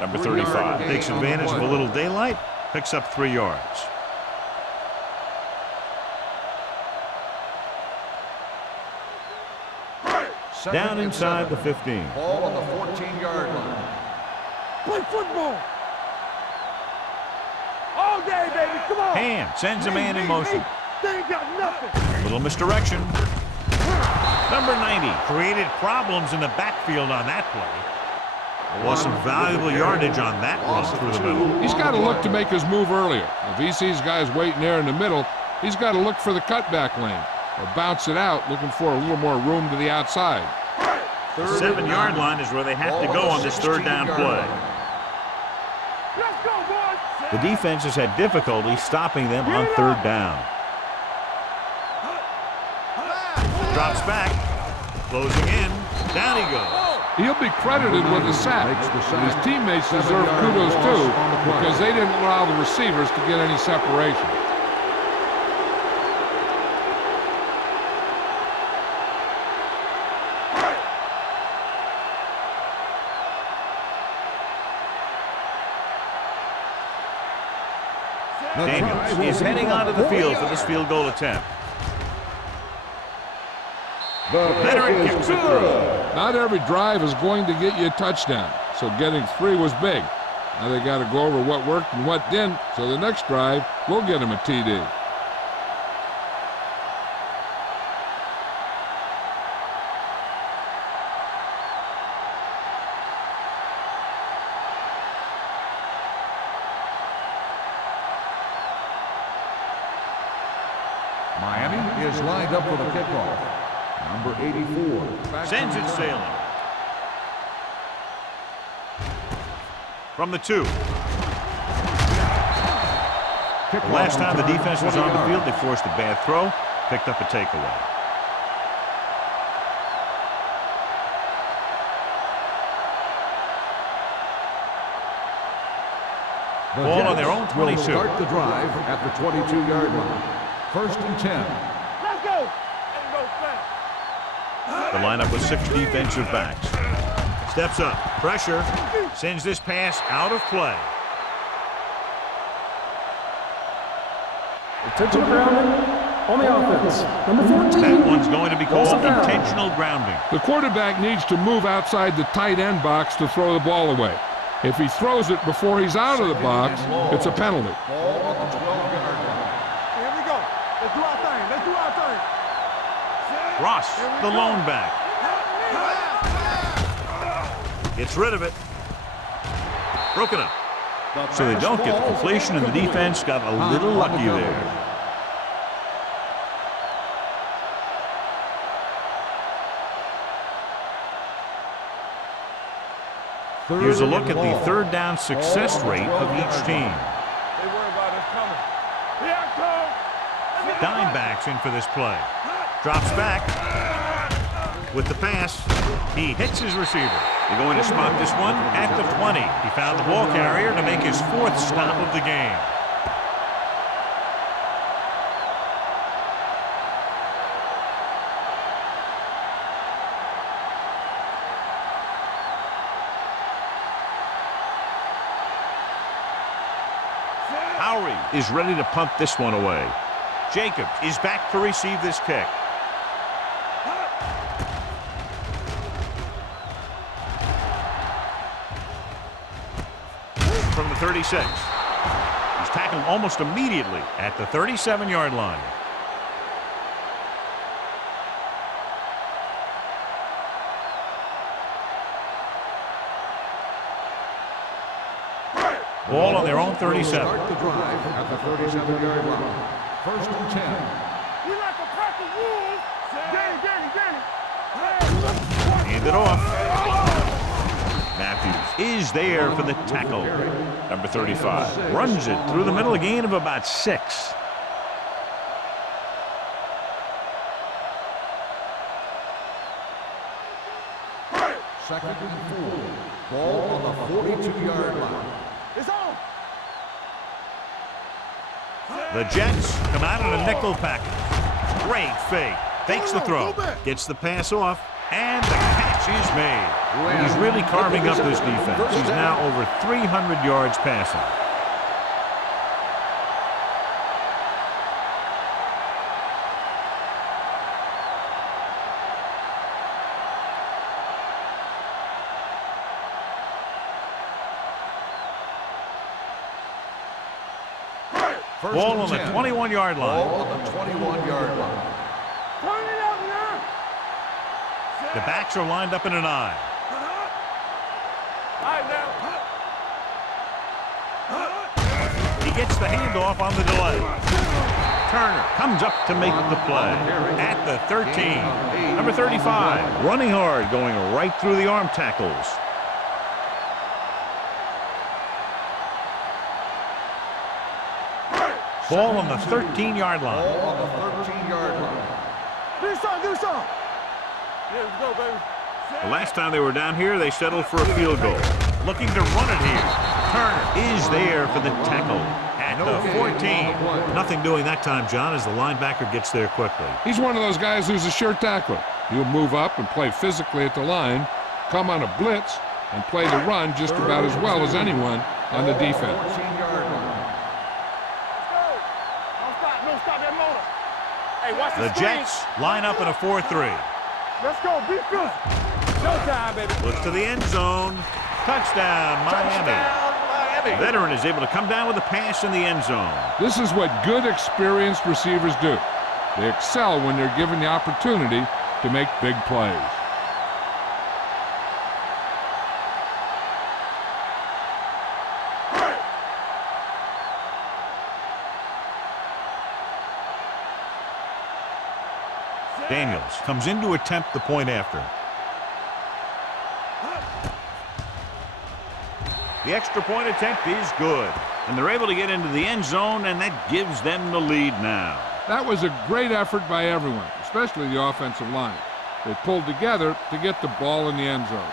Number 35 takes advantage of a little daylight, picks up 3 yards. Down inside the 15. Ball on the 14-yard line. Play football. All day, baby. Come on. Ham sends a man in motion. They ain't got nothing. Little misdirection. Number 90 created problems in the backfield on that play. Lost some valuable yardage on that run through the middle. He's got to look to make his move earlier. If he sees guys waiting there in the middle, he's got to look for the cutback lane or bounce it out, looking for a little more room to the outside. The 7-yard line is where they have to go on this third down play. Let's go, boys. The defense has had difficulty stopping them on third down. Drops back, closing in, down he goes. He'll be credited with the sack. And his teammates deserve kudos too, because they didn't allow the receivers to get any separation. Daniels is heading onto the field for this field goal attempt. Veteran kicks it through. Not every drive is going to get you a touchdown, so getting 3 was big. Now they got to go over what worked and what didn't, so the next drive will get him a TD. Miami is lined up for the kickoff. Number 84. Sends it sailing. From the 2. The last time the defense was on the field, they forced a bad throw, picked up a takeaway. Ball on their own 22. Will start the drive at the 22-yard line. 1st and 10. Let's go. Ain't no fence. The lineup with 6 defensive backs. Steps up, pressure, sends this pass out of play. Intentional grounding on the offense. Number 14. That one's going to be called Loss of down. intentional grounding. The quarterback needs to move outside the tight end box to throw the ball away. If he throws it before he's out of the box, it's a penalty. Ball on the 12-yard line. Here we go. Let's do our thing. Let's do our thing. Ross, the lone back. Gets rid of it. Broken up. So they don't get the completion, and the defense got a little lucky there. Here's a look at the 3rd down success rate of each team. They worry about us coming. Here I come. Dime backs in for this play. Drops back with the pass. He hits his receiver. They're going to spot this one at the 20. He found the ball carrier to make his 4th stop of the game. Howery is ready to punt this one away. Jacobs is back to receive this kick. From the 36. He's tackled almost immediately at the 37-yard line. Ball on their own 37. Start the drive at the 37-yard line. 1st and 10. We like a pack of wolves. Danny. Hand it off. Matthews is there for the tackle. Number 35 runs it through the middle, a gain of about 6. Second and 4. Ball on the 42-yard line. It's on. The Jets come out in a nickel package. Great fake. Fakes the throw. Gets the pass off. And the catch is made. He's really carving up this defense. He's now over 300 yards passing. Ball on the 21-yard line. Ball on the 21-yard line. Turn it up now. The backs are lined up in an eye. All right, now. He gets the handoff on the delay. Turner comes up to make the play at the 13. Number 35 running hard, going right through the arm tackles. Ball on the 13-yard line. Ball on the 13-yard line. Do something. Here we go, baby. The last time they were down here, they settled for a field goal. Looking to run it here. Turner is there for the tackle at the 14. Nothing doing that time, John, as the linebacker gets there quickly. He's one of those guys who's a sure tackler. He'll move up and play physically at the line, come on a blitz, and play the run just about as well as anyone on the defense. 14-yard line. Don't stop that motor. Hey, watch The screen. Jets line up in a 4-3. Let's go. Be good. Showtime, baby. Looks to the end zone. Touchdown, Miami. The veteran is able to come down with a pass in the end zone. This is what good, experienced receivers do. They excel when they're given the opportunity to make big plays. Daniels comes in to attempt the point after. The extra point attempt is good. And they're able to get into the end zone, and that gives them the lead now. That was a great effort by everyone, especially the offensive line. They pulled together to get the ball in the end zone.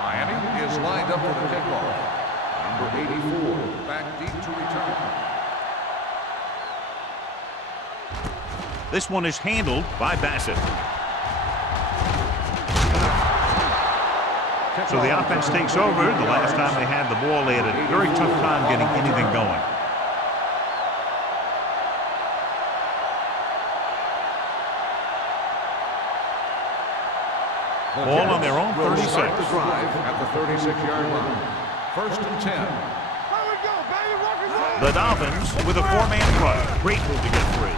Miami is lined up for the kickoff. Number 84, back deep to return. This one is handled by Bassett. So the offense takes over. The last time they had the ball, they had a very tough time getting anything going. Ball on their own 36. Start the drive at the 36-yard line. 1st and 10. Here we go, baby. Rock and roll. The Dolphins with a four-man rush. Great move to get free.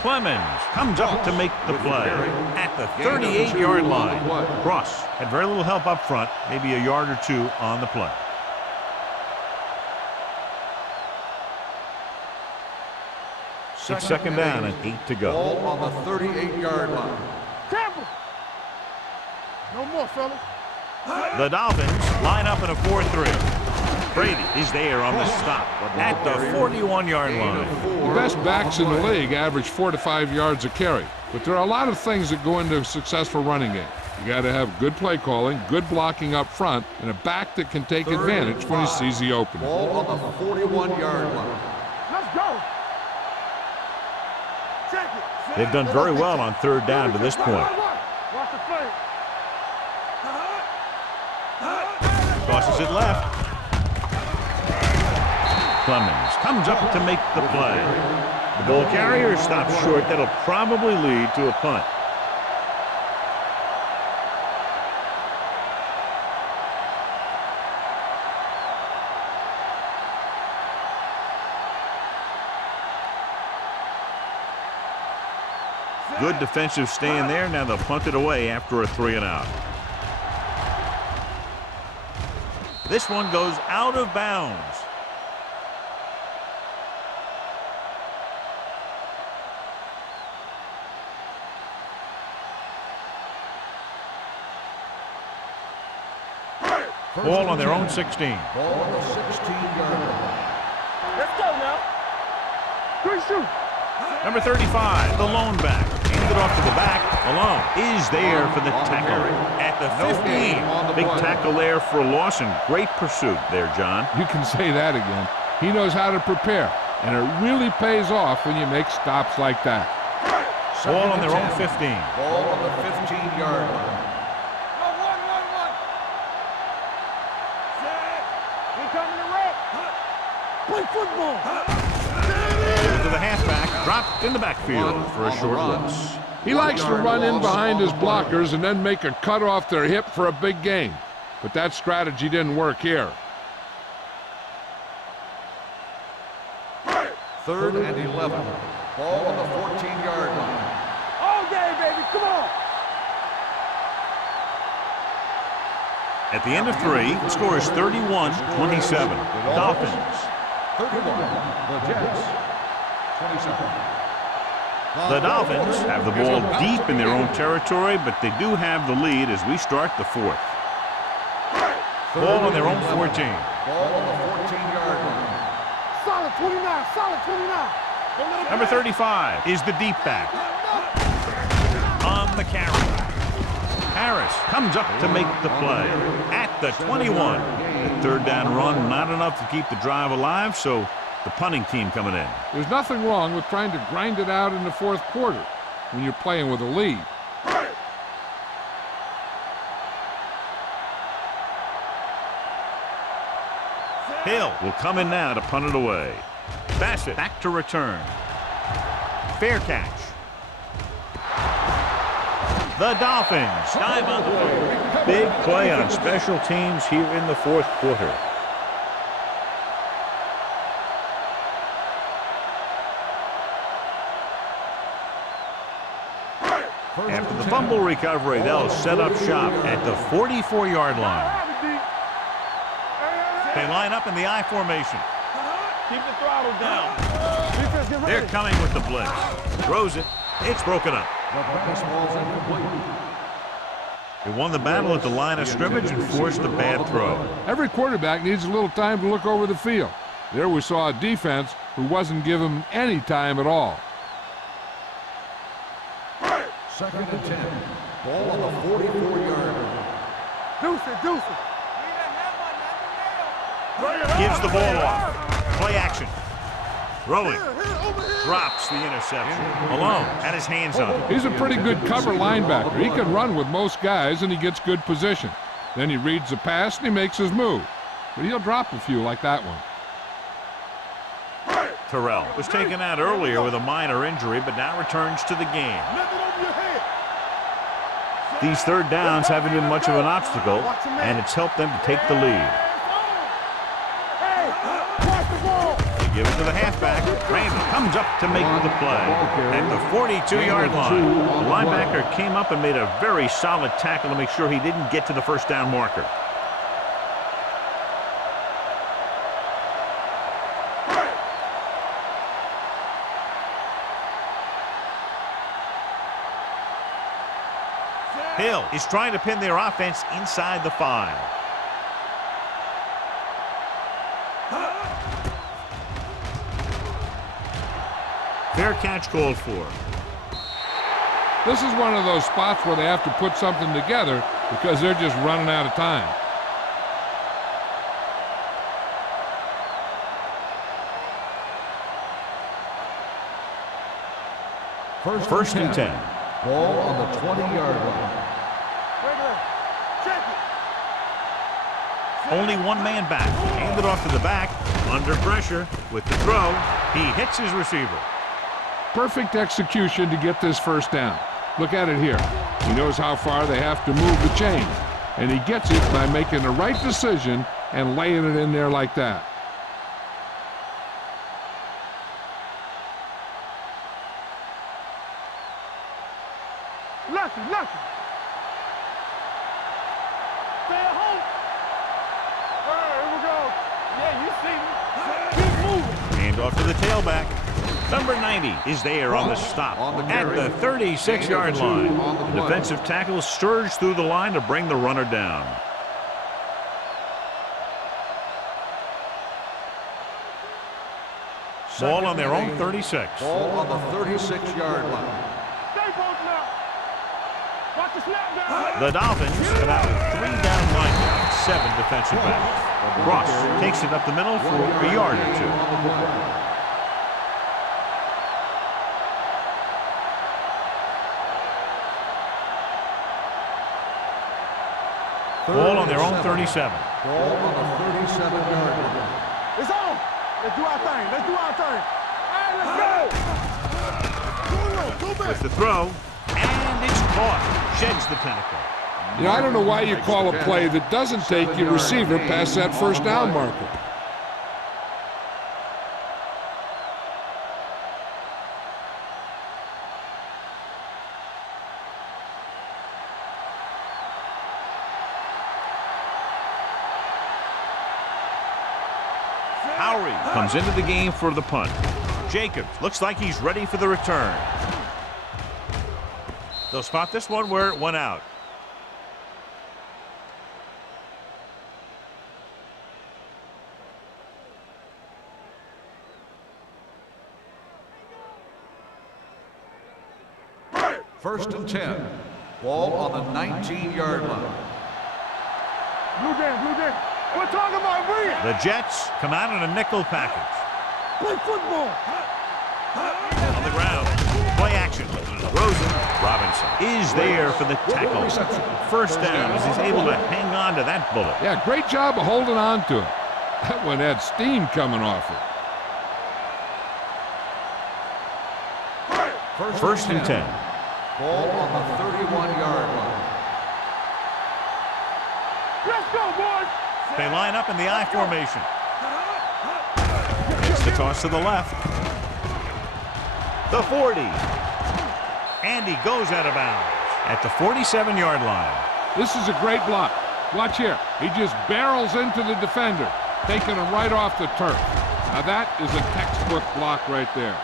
Clemens comes up to make the play at the 38-yard line. Cross had very little help up front, maybe a yard or two on the play. It's second down and 8 to go. Ball on the 38-yard line. Tampa. No more, fellas. The Dolphins line up in a 4-3. Brady is there on the stop at the 41-yard line. The best backs in the league average 4 to 5 yards a carry, but there are a lot of things that go into a successful running game. You got to have good play calling, good blocking up front, and a back that can take advantage when he sees the opening. Ball on the 41-yard line. Let's go. Check it. They've done very well on third down to this point. Watch the play. Tosses it left. Clemens comes up to make the play. The ball carrier stops short. That'll probably lead to a punt. Good defensive stand there. Now they'll punt it away after a 3-and-out. This one goes out of bounds. Ball on their own 16. Ball on the 16-yard line. Let's go now. Good shoot. Number 35, the lone back. Handed off to the back. Malone is there for the tackle at the 15. Big tackle there for Lawson. Great pursuit there, John. You can say that again. He knows how to prepare, and it really pays off when you make stops like that. Ball on their own 15. Ball on the 15-yard line. One. Set. We coming to wreck. Play football. To the halfback, dropped in the backfield for a short loss. He likes to run in behind his blockers and then make a cut off their hip for a big gain. But that strategy didn't work here. 3rd and 11. Ball on the 14-yard line. All day, baby. Come on. At the end of 3, the score is 31-27. Dolphins. 31. The Jets. 27. The Dolphins have the ball deep in their own territory, but they do have the lead as we start the 4th. Ball on their own 14. Ball on the 14-yard line. Solid 29. Solid 29. Number 35 is the deep back. On the carry. Harris comes up to make the play at the 21. The third down run, not enough to keep the drive alive, so The punting team coming in. There's nothing wrong with trying to grind it out in the fourth quarter when you're playing with a lead. Hill will come in now to punt it away. Bassett back to return. Fair catch. The Dolphins dive on the field. Big play on special teams here in the fourth quarter. After the fumble recovery, they'll set up shop at the 44-yard line. They line up in the I formation. Keep the throttle down. They're coming with the blitz. Throws it. It's broken up. He won the battle at the line of scrimmage and forced a bad throw. Every quarterback needs a little time to look over the field. There we saw a defense who wasn't given any time at all. 2nd and 10. Ball on the 44-yard line. Deuce it. Gives the ball off. Play action. Throwing. Drops the interception. Malone had his hands on it. He's a pretty good cover linebacker. He can run with most guys, and he gets good position. Then he reads the pass, and he makes his move. But he'll drop a few like that one. Terrell was taken out earlier with a minor injury, but now returns to the game. These third downs haven't been much of an obstacle, and it's helped them to take the lead. They give it to the halfback. Raymond comes up to make the play. At the 42-yard line, the linebacker came up and made a very solid tackle to make sure he didn't get to the first down marker. Hill is trying to pin their offense inside the 5. Fair catch called for. This is one of those spots where they have to put something together because they're just running out of time. First and 10. Ball on the 20-yard line. Only one man back. Handed off to the back. Under pressure with the throw. He hits his receiver. Perfect execution to get this first down. Look at it here. He knows how far they have to move the chain. And he gets it by making the right decision and laying it in there like that. Lucky. Stay at home. All right, here we go. Yeah, you see me. Keep moving. Hand off to the tailback. Number 90 is there on the stop at the 36-yard line. The defensive tackle surged through the line to bring the runner down. Ball on their own 36. Ball on the 36-yard line. The Dolphins come out with 3 down linemen and 7 defensive backs. Ross takes it up the middle for a yard or 2. Ball on their own 37. Ball on the 37-yard line. It's on. Let's do our thing. All right, let's go. With the throw, and it's caught. Sheds the tackle. You know, I don't know why you call a play that doesn't take your receiver past that first down marker. Howery comes into the game for the punt. Jacobs looks like he's ready for the return. They'll spot this one where it went out. First and 10. Ball on the 19-yard line. Blue game. We're talking about real. The Jets come out in a nickel package. play football. On the ground. Play action. Rosen. Robinson is there for the tackle. First down as he's able to hang on to that bullet. Yeah, great job of holding on to it. That one had steam coming off it. First and 10. Ball on the 31-yard line. Let's go, boys. They line up in the I formation. It's the toss to the left. The 40. And he goes out of bounds at the 47-yard line. This is a great block. Watch here. He just barrels into the defender, taking him right off the turf. Now that is a textbook block right there.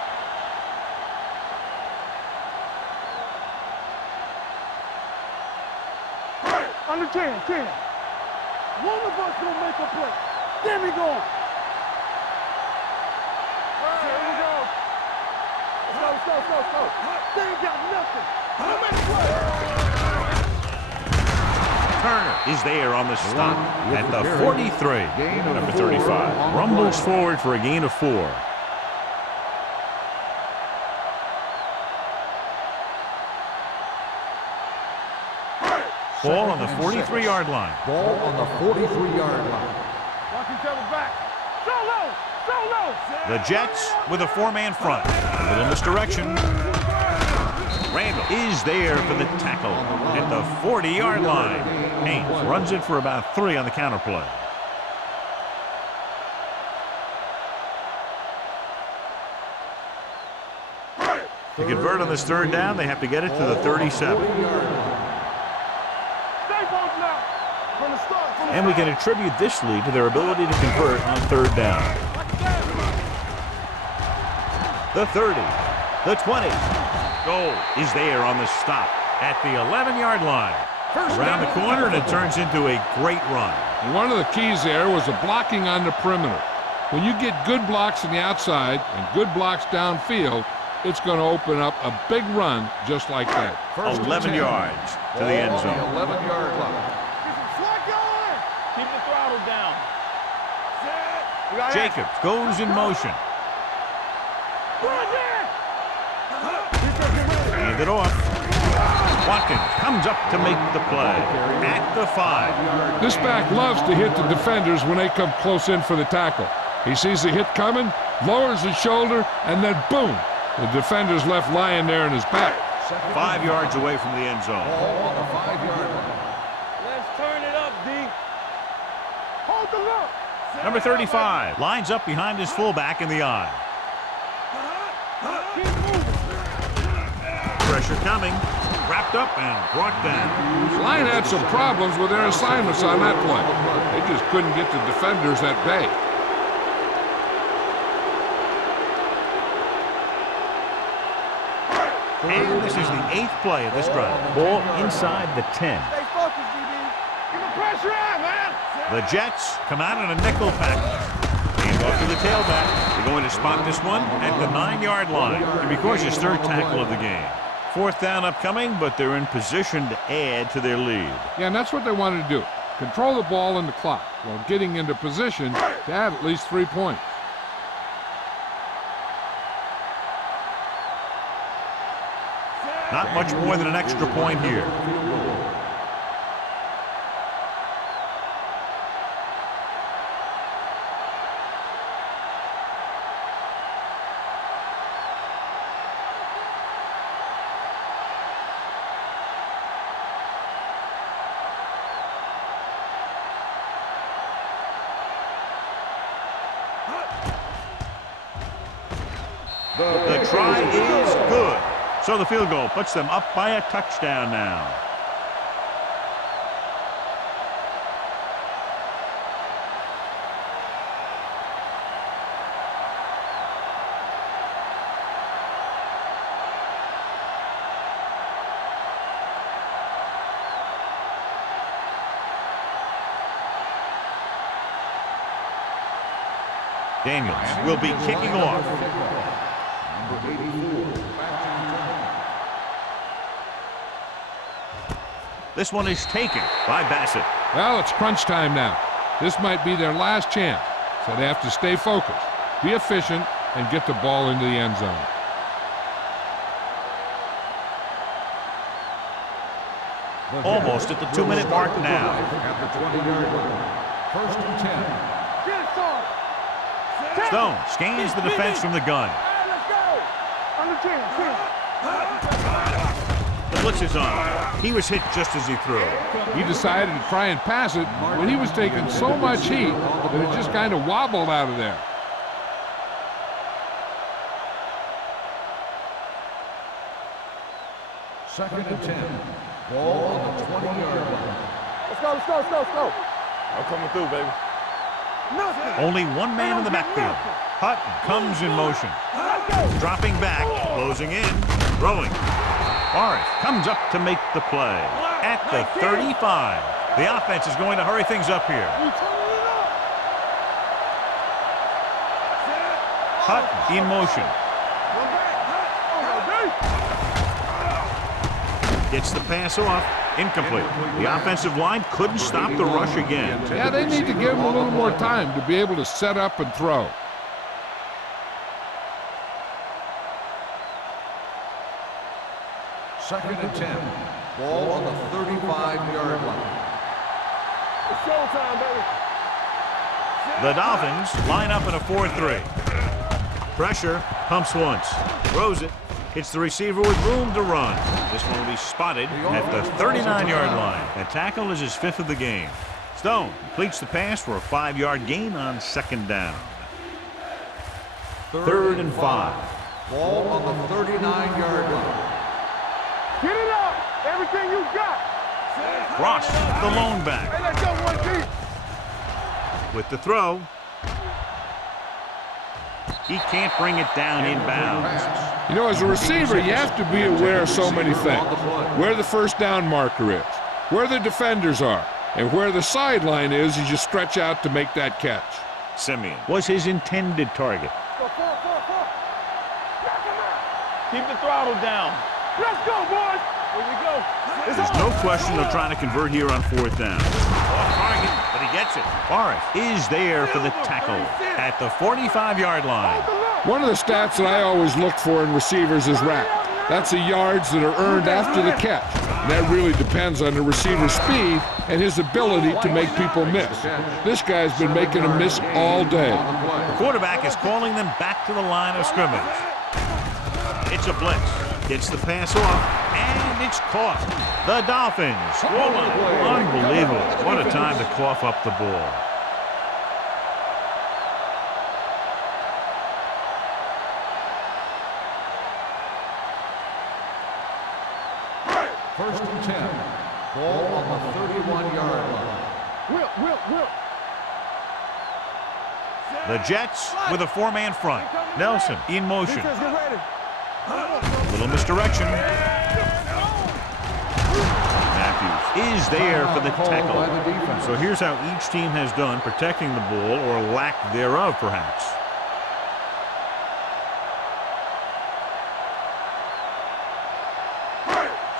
Under 10. One of us gonna make a play. Then we go. Here we go. Let's go. They ain't got nothing. No matter what. Turner is there on the stop at the 43. Number 35 rumbles forward for a gain of 4. Ball on the 43-yard line. Ball on the 43-yard line. Watch each other back. So low. The Jets with a 4-man front. A little misdirection. Randall is there for the tackle at the 40-yard line. Haynes runs it for about 3 on the counterplay. To convert on this third down, they have to get it to the 37. And we can attribute this lead to their ability to convert on third down. The 30, the 20. Goal is there on the stop at the 11-yard line. Around the corner, and it turns into a great run. And one of the keys there was the blocking on the perimeter. When you get good blocks on the outside and good blocks downfield, it's going to open up a big run just like that. 11 yards to the end zone. 11-yard line. Keep the throttle down. Jacobs goes in motion. Hand it off. Watkins comes up to make the play at the 5. This back loves to hit the defenders when they come close in for the tackle. He sees the hit coming, lowers his shoulder, and then boom, the defender's left lying there in his back. 5 yards away from the end zone. Ball on the 5-yard line. Let's turn it up, D. Hold the look. Number 35 lines up behind his fullback in the I. Pressure coming. Wrapped up and brought down. The line had some problems with their assignments on that play. They just couldn't get the defenders at bay. And this is the 8th play of this drive. Ball inside the 10. Stay focused, DB. Keep the pressure on, man. The Jets come out in a nickel package. Hand off to the tailback. They're going to spot this one at the 9-yard line. And because it's third tackle of the game. 4th down upcoming, but they're in position to add to their lead. Yeah, and that's what they wanted to do. Control the ball and the clock while getting into position to add at least 3 points. Not much more than an extra point here. The try is good. So the field goal puts them up by a touchdown now. Daniels will be kicking off. Number 84. This one is taken by Bassett. Well, it's crunch time now. This might be their last chance, so they have to stay focused, be efficient, and get the ball into the end zone. Almost at the 2-minute mark now. At the 20-yard line. First and 10. Get it, son. Stone scans the defense from the gun. All right, let's go. Under 10. The blitz is on. He was hit just as he threw. He decided to try and pass it, but he was taking so much heat that it just kind of wobbled out of there. Second and 10. Ball on the 20-yard line. Let's go, let's go, let's go, let's go. I'm coming through, baby. Nothing. Only one man in the backfield. Hutton comes in motion. Dropping back, closing in, throwing. Forrest comes up to make the play. At the 35. The offense is going to hurry things up here. Hutton in motion. Gets the pass off. Incomplete. The offensive line couldn't stop the rush again. Yeah, they need to give him a little more time to be able to set up and throw. Second and 10. Ball on the 35-yard line. It's showtime, baby. The Dolphins line up in a 4-3. Pressure, pumps once, throws it. It's the receiver with room to run. This one will be spotted at the 39-yard line. That tackle is his 5th of the game. Stone completes the pass for a 5-yard gain on second down. Third and 5. Ball on the 39-yard line. Get it up. Everything you got. Frost, the lone back. Hey, let's go, 1 deep. With the throw. He can't bring it down inbounds. You know, as a receiver, you have to be aware of so many things. Where the first down marker is, where the defenders are, and where the sideline is as you stretch out to make that catch. Simeon was his intended target. Go, 4. Keep the throttle down. Let's go, boys. Here we go. There's no question of trying to convert here on 4th down. Off target, but he gets it. Forrest is there for the tackle at the 45-yard line. One of the stats that I always look for in receivers is RAP. That's the yards that are earned after the catch. And that really depends on the receiver's speed and his ability to make people miss. This guy's been making them miss all day. The quarterback is calling them back to the line of scrimmage. It's a blitz. Gets the pass off, and it's caught. The Dolphins roll up. Unbelievable. What a time to cough up the ball. First and 10. Ball on the 31-yard line. Whip. The Jets with a 4-man front. Nelson in motion. Defense, get ready. Little misdirection. Matthews is there for the tackle. So here's how each team has done protecting the ball, or lack thereof, perhaps.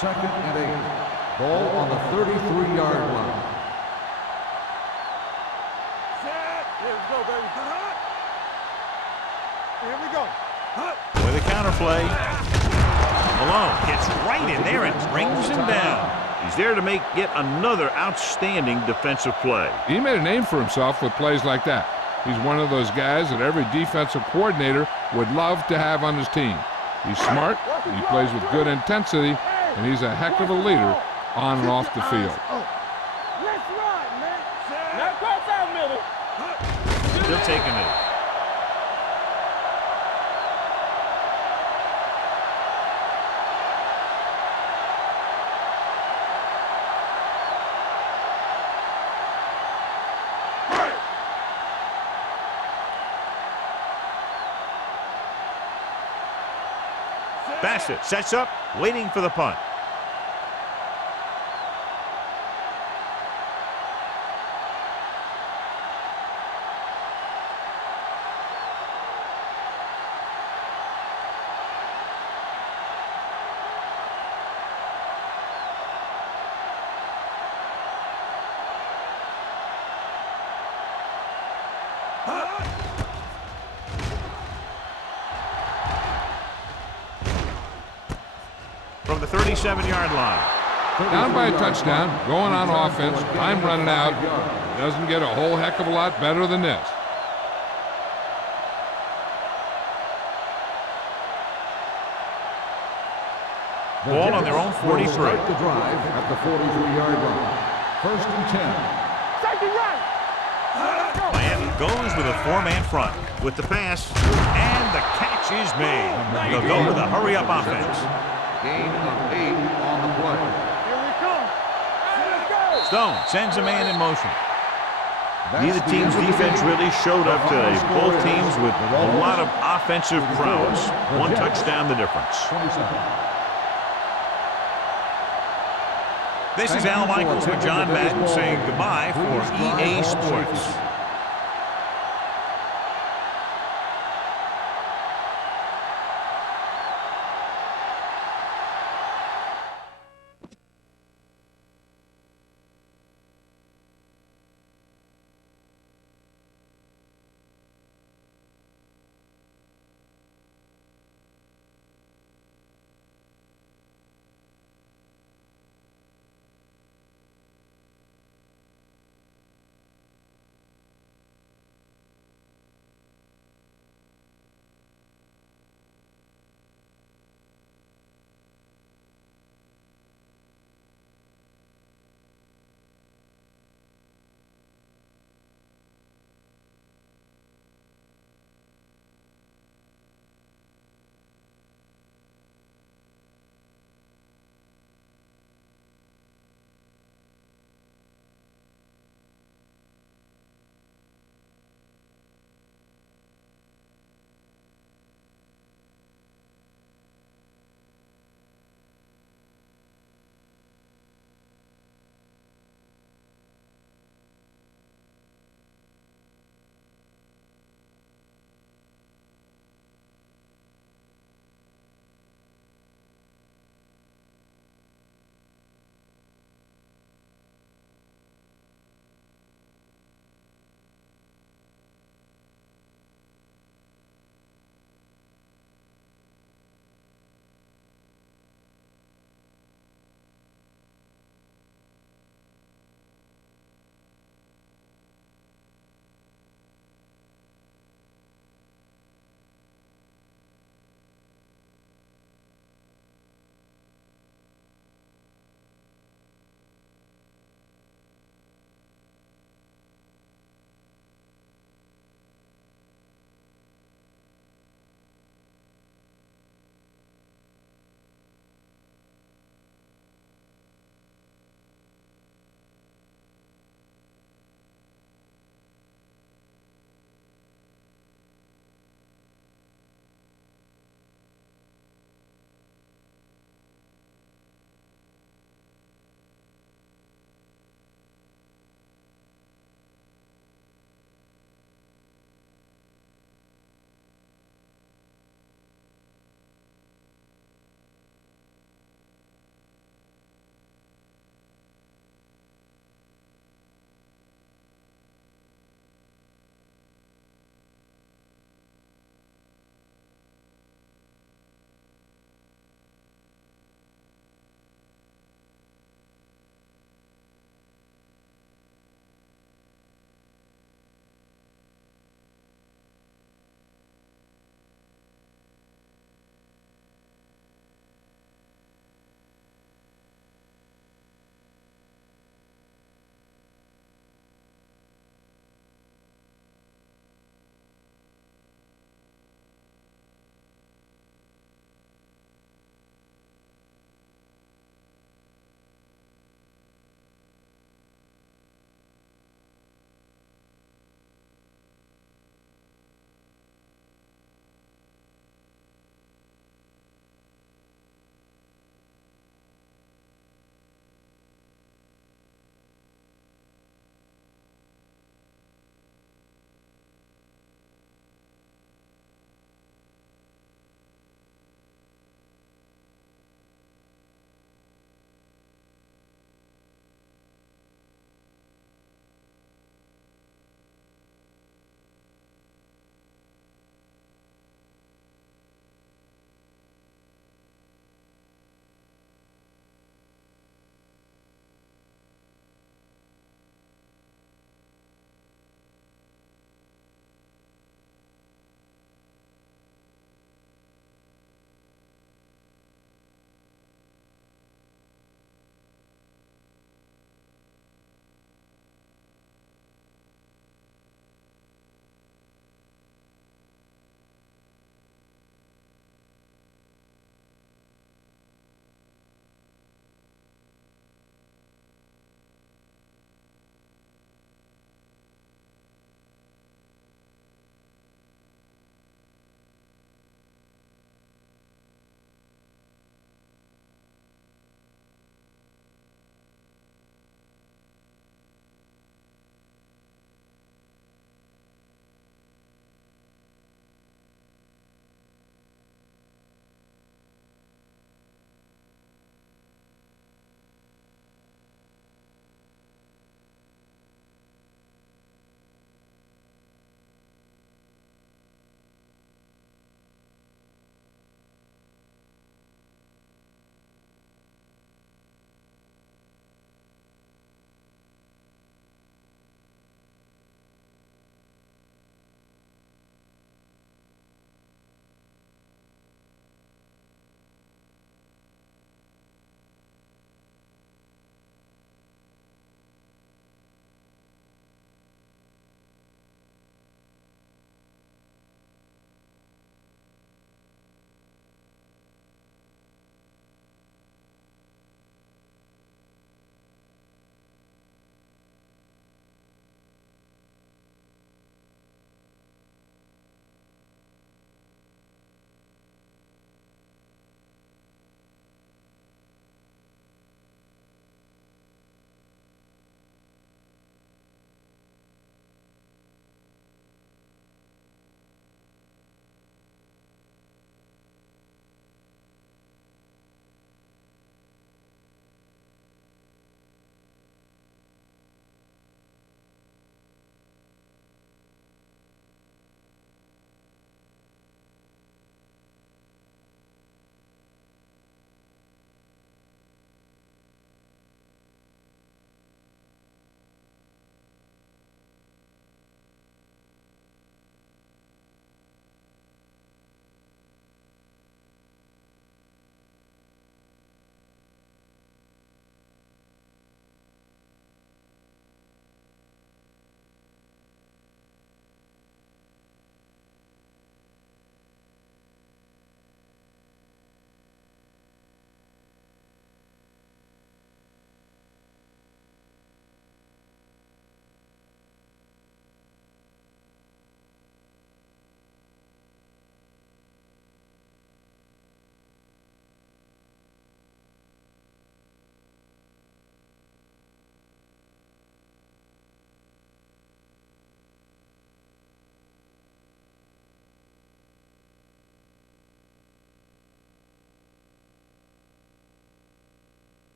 Second and 8. Ball on the 33-yard line. Here we go, baby. Here we go. With a counter play. Malone gets right in there and brings him down. He's there to make yet another outstanding defensive play. He made a name for himself with plays like that. He's one of those guys that every defensive coordinator would love to have on his team. He's smart, he plays with good intensity, and he's a heck of a leader on and off the field. Let's run, man. Now cross out middle. Still taking it. Bassett sets up, waiting for the punt. 37-yard line. Down by a touchdown, going on offense, time running out. Doesn't get a whole heck of a lot better than this. Ball on their own 43. Start the drive at the 43-yard line. 1st and 10. Safety right. Miami goes with a 4-man front with the pass, and the catch is made. They'll go with a hurry-up offense. Gain of 8 on the play. Here we come. Let's go. Stone sends a man in motion. Neither team's defense really showed up today. Both teams with a lot of offensive prowess. One touchdown the difference. 27. This is Al Michaels with John Madden saying goodbye for EA Sports.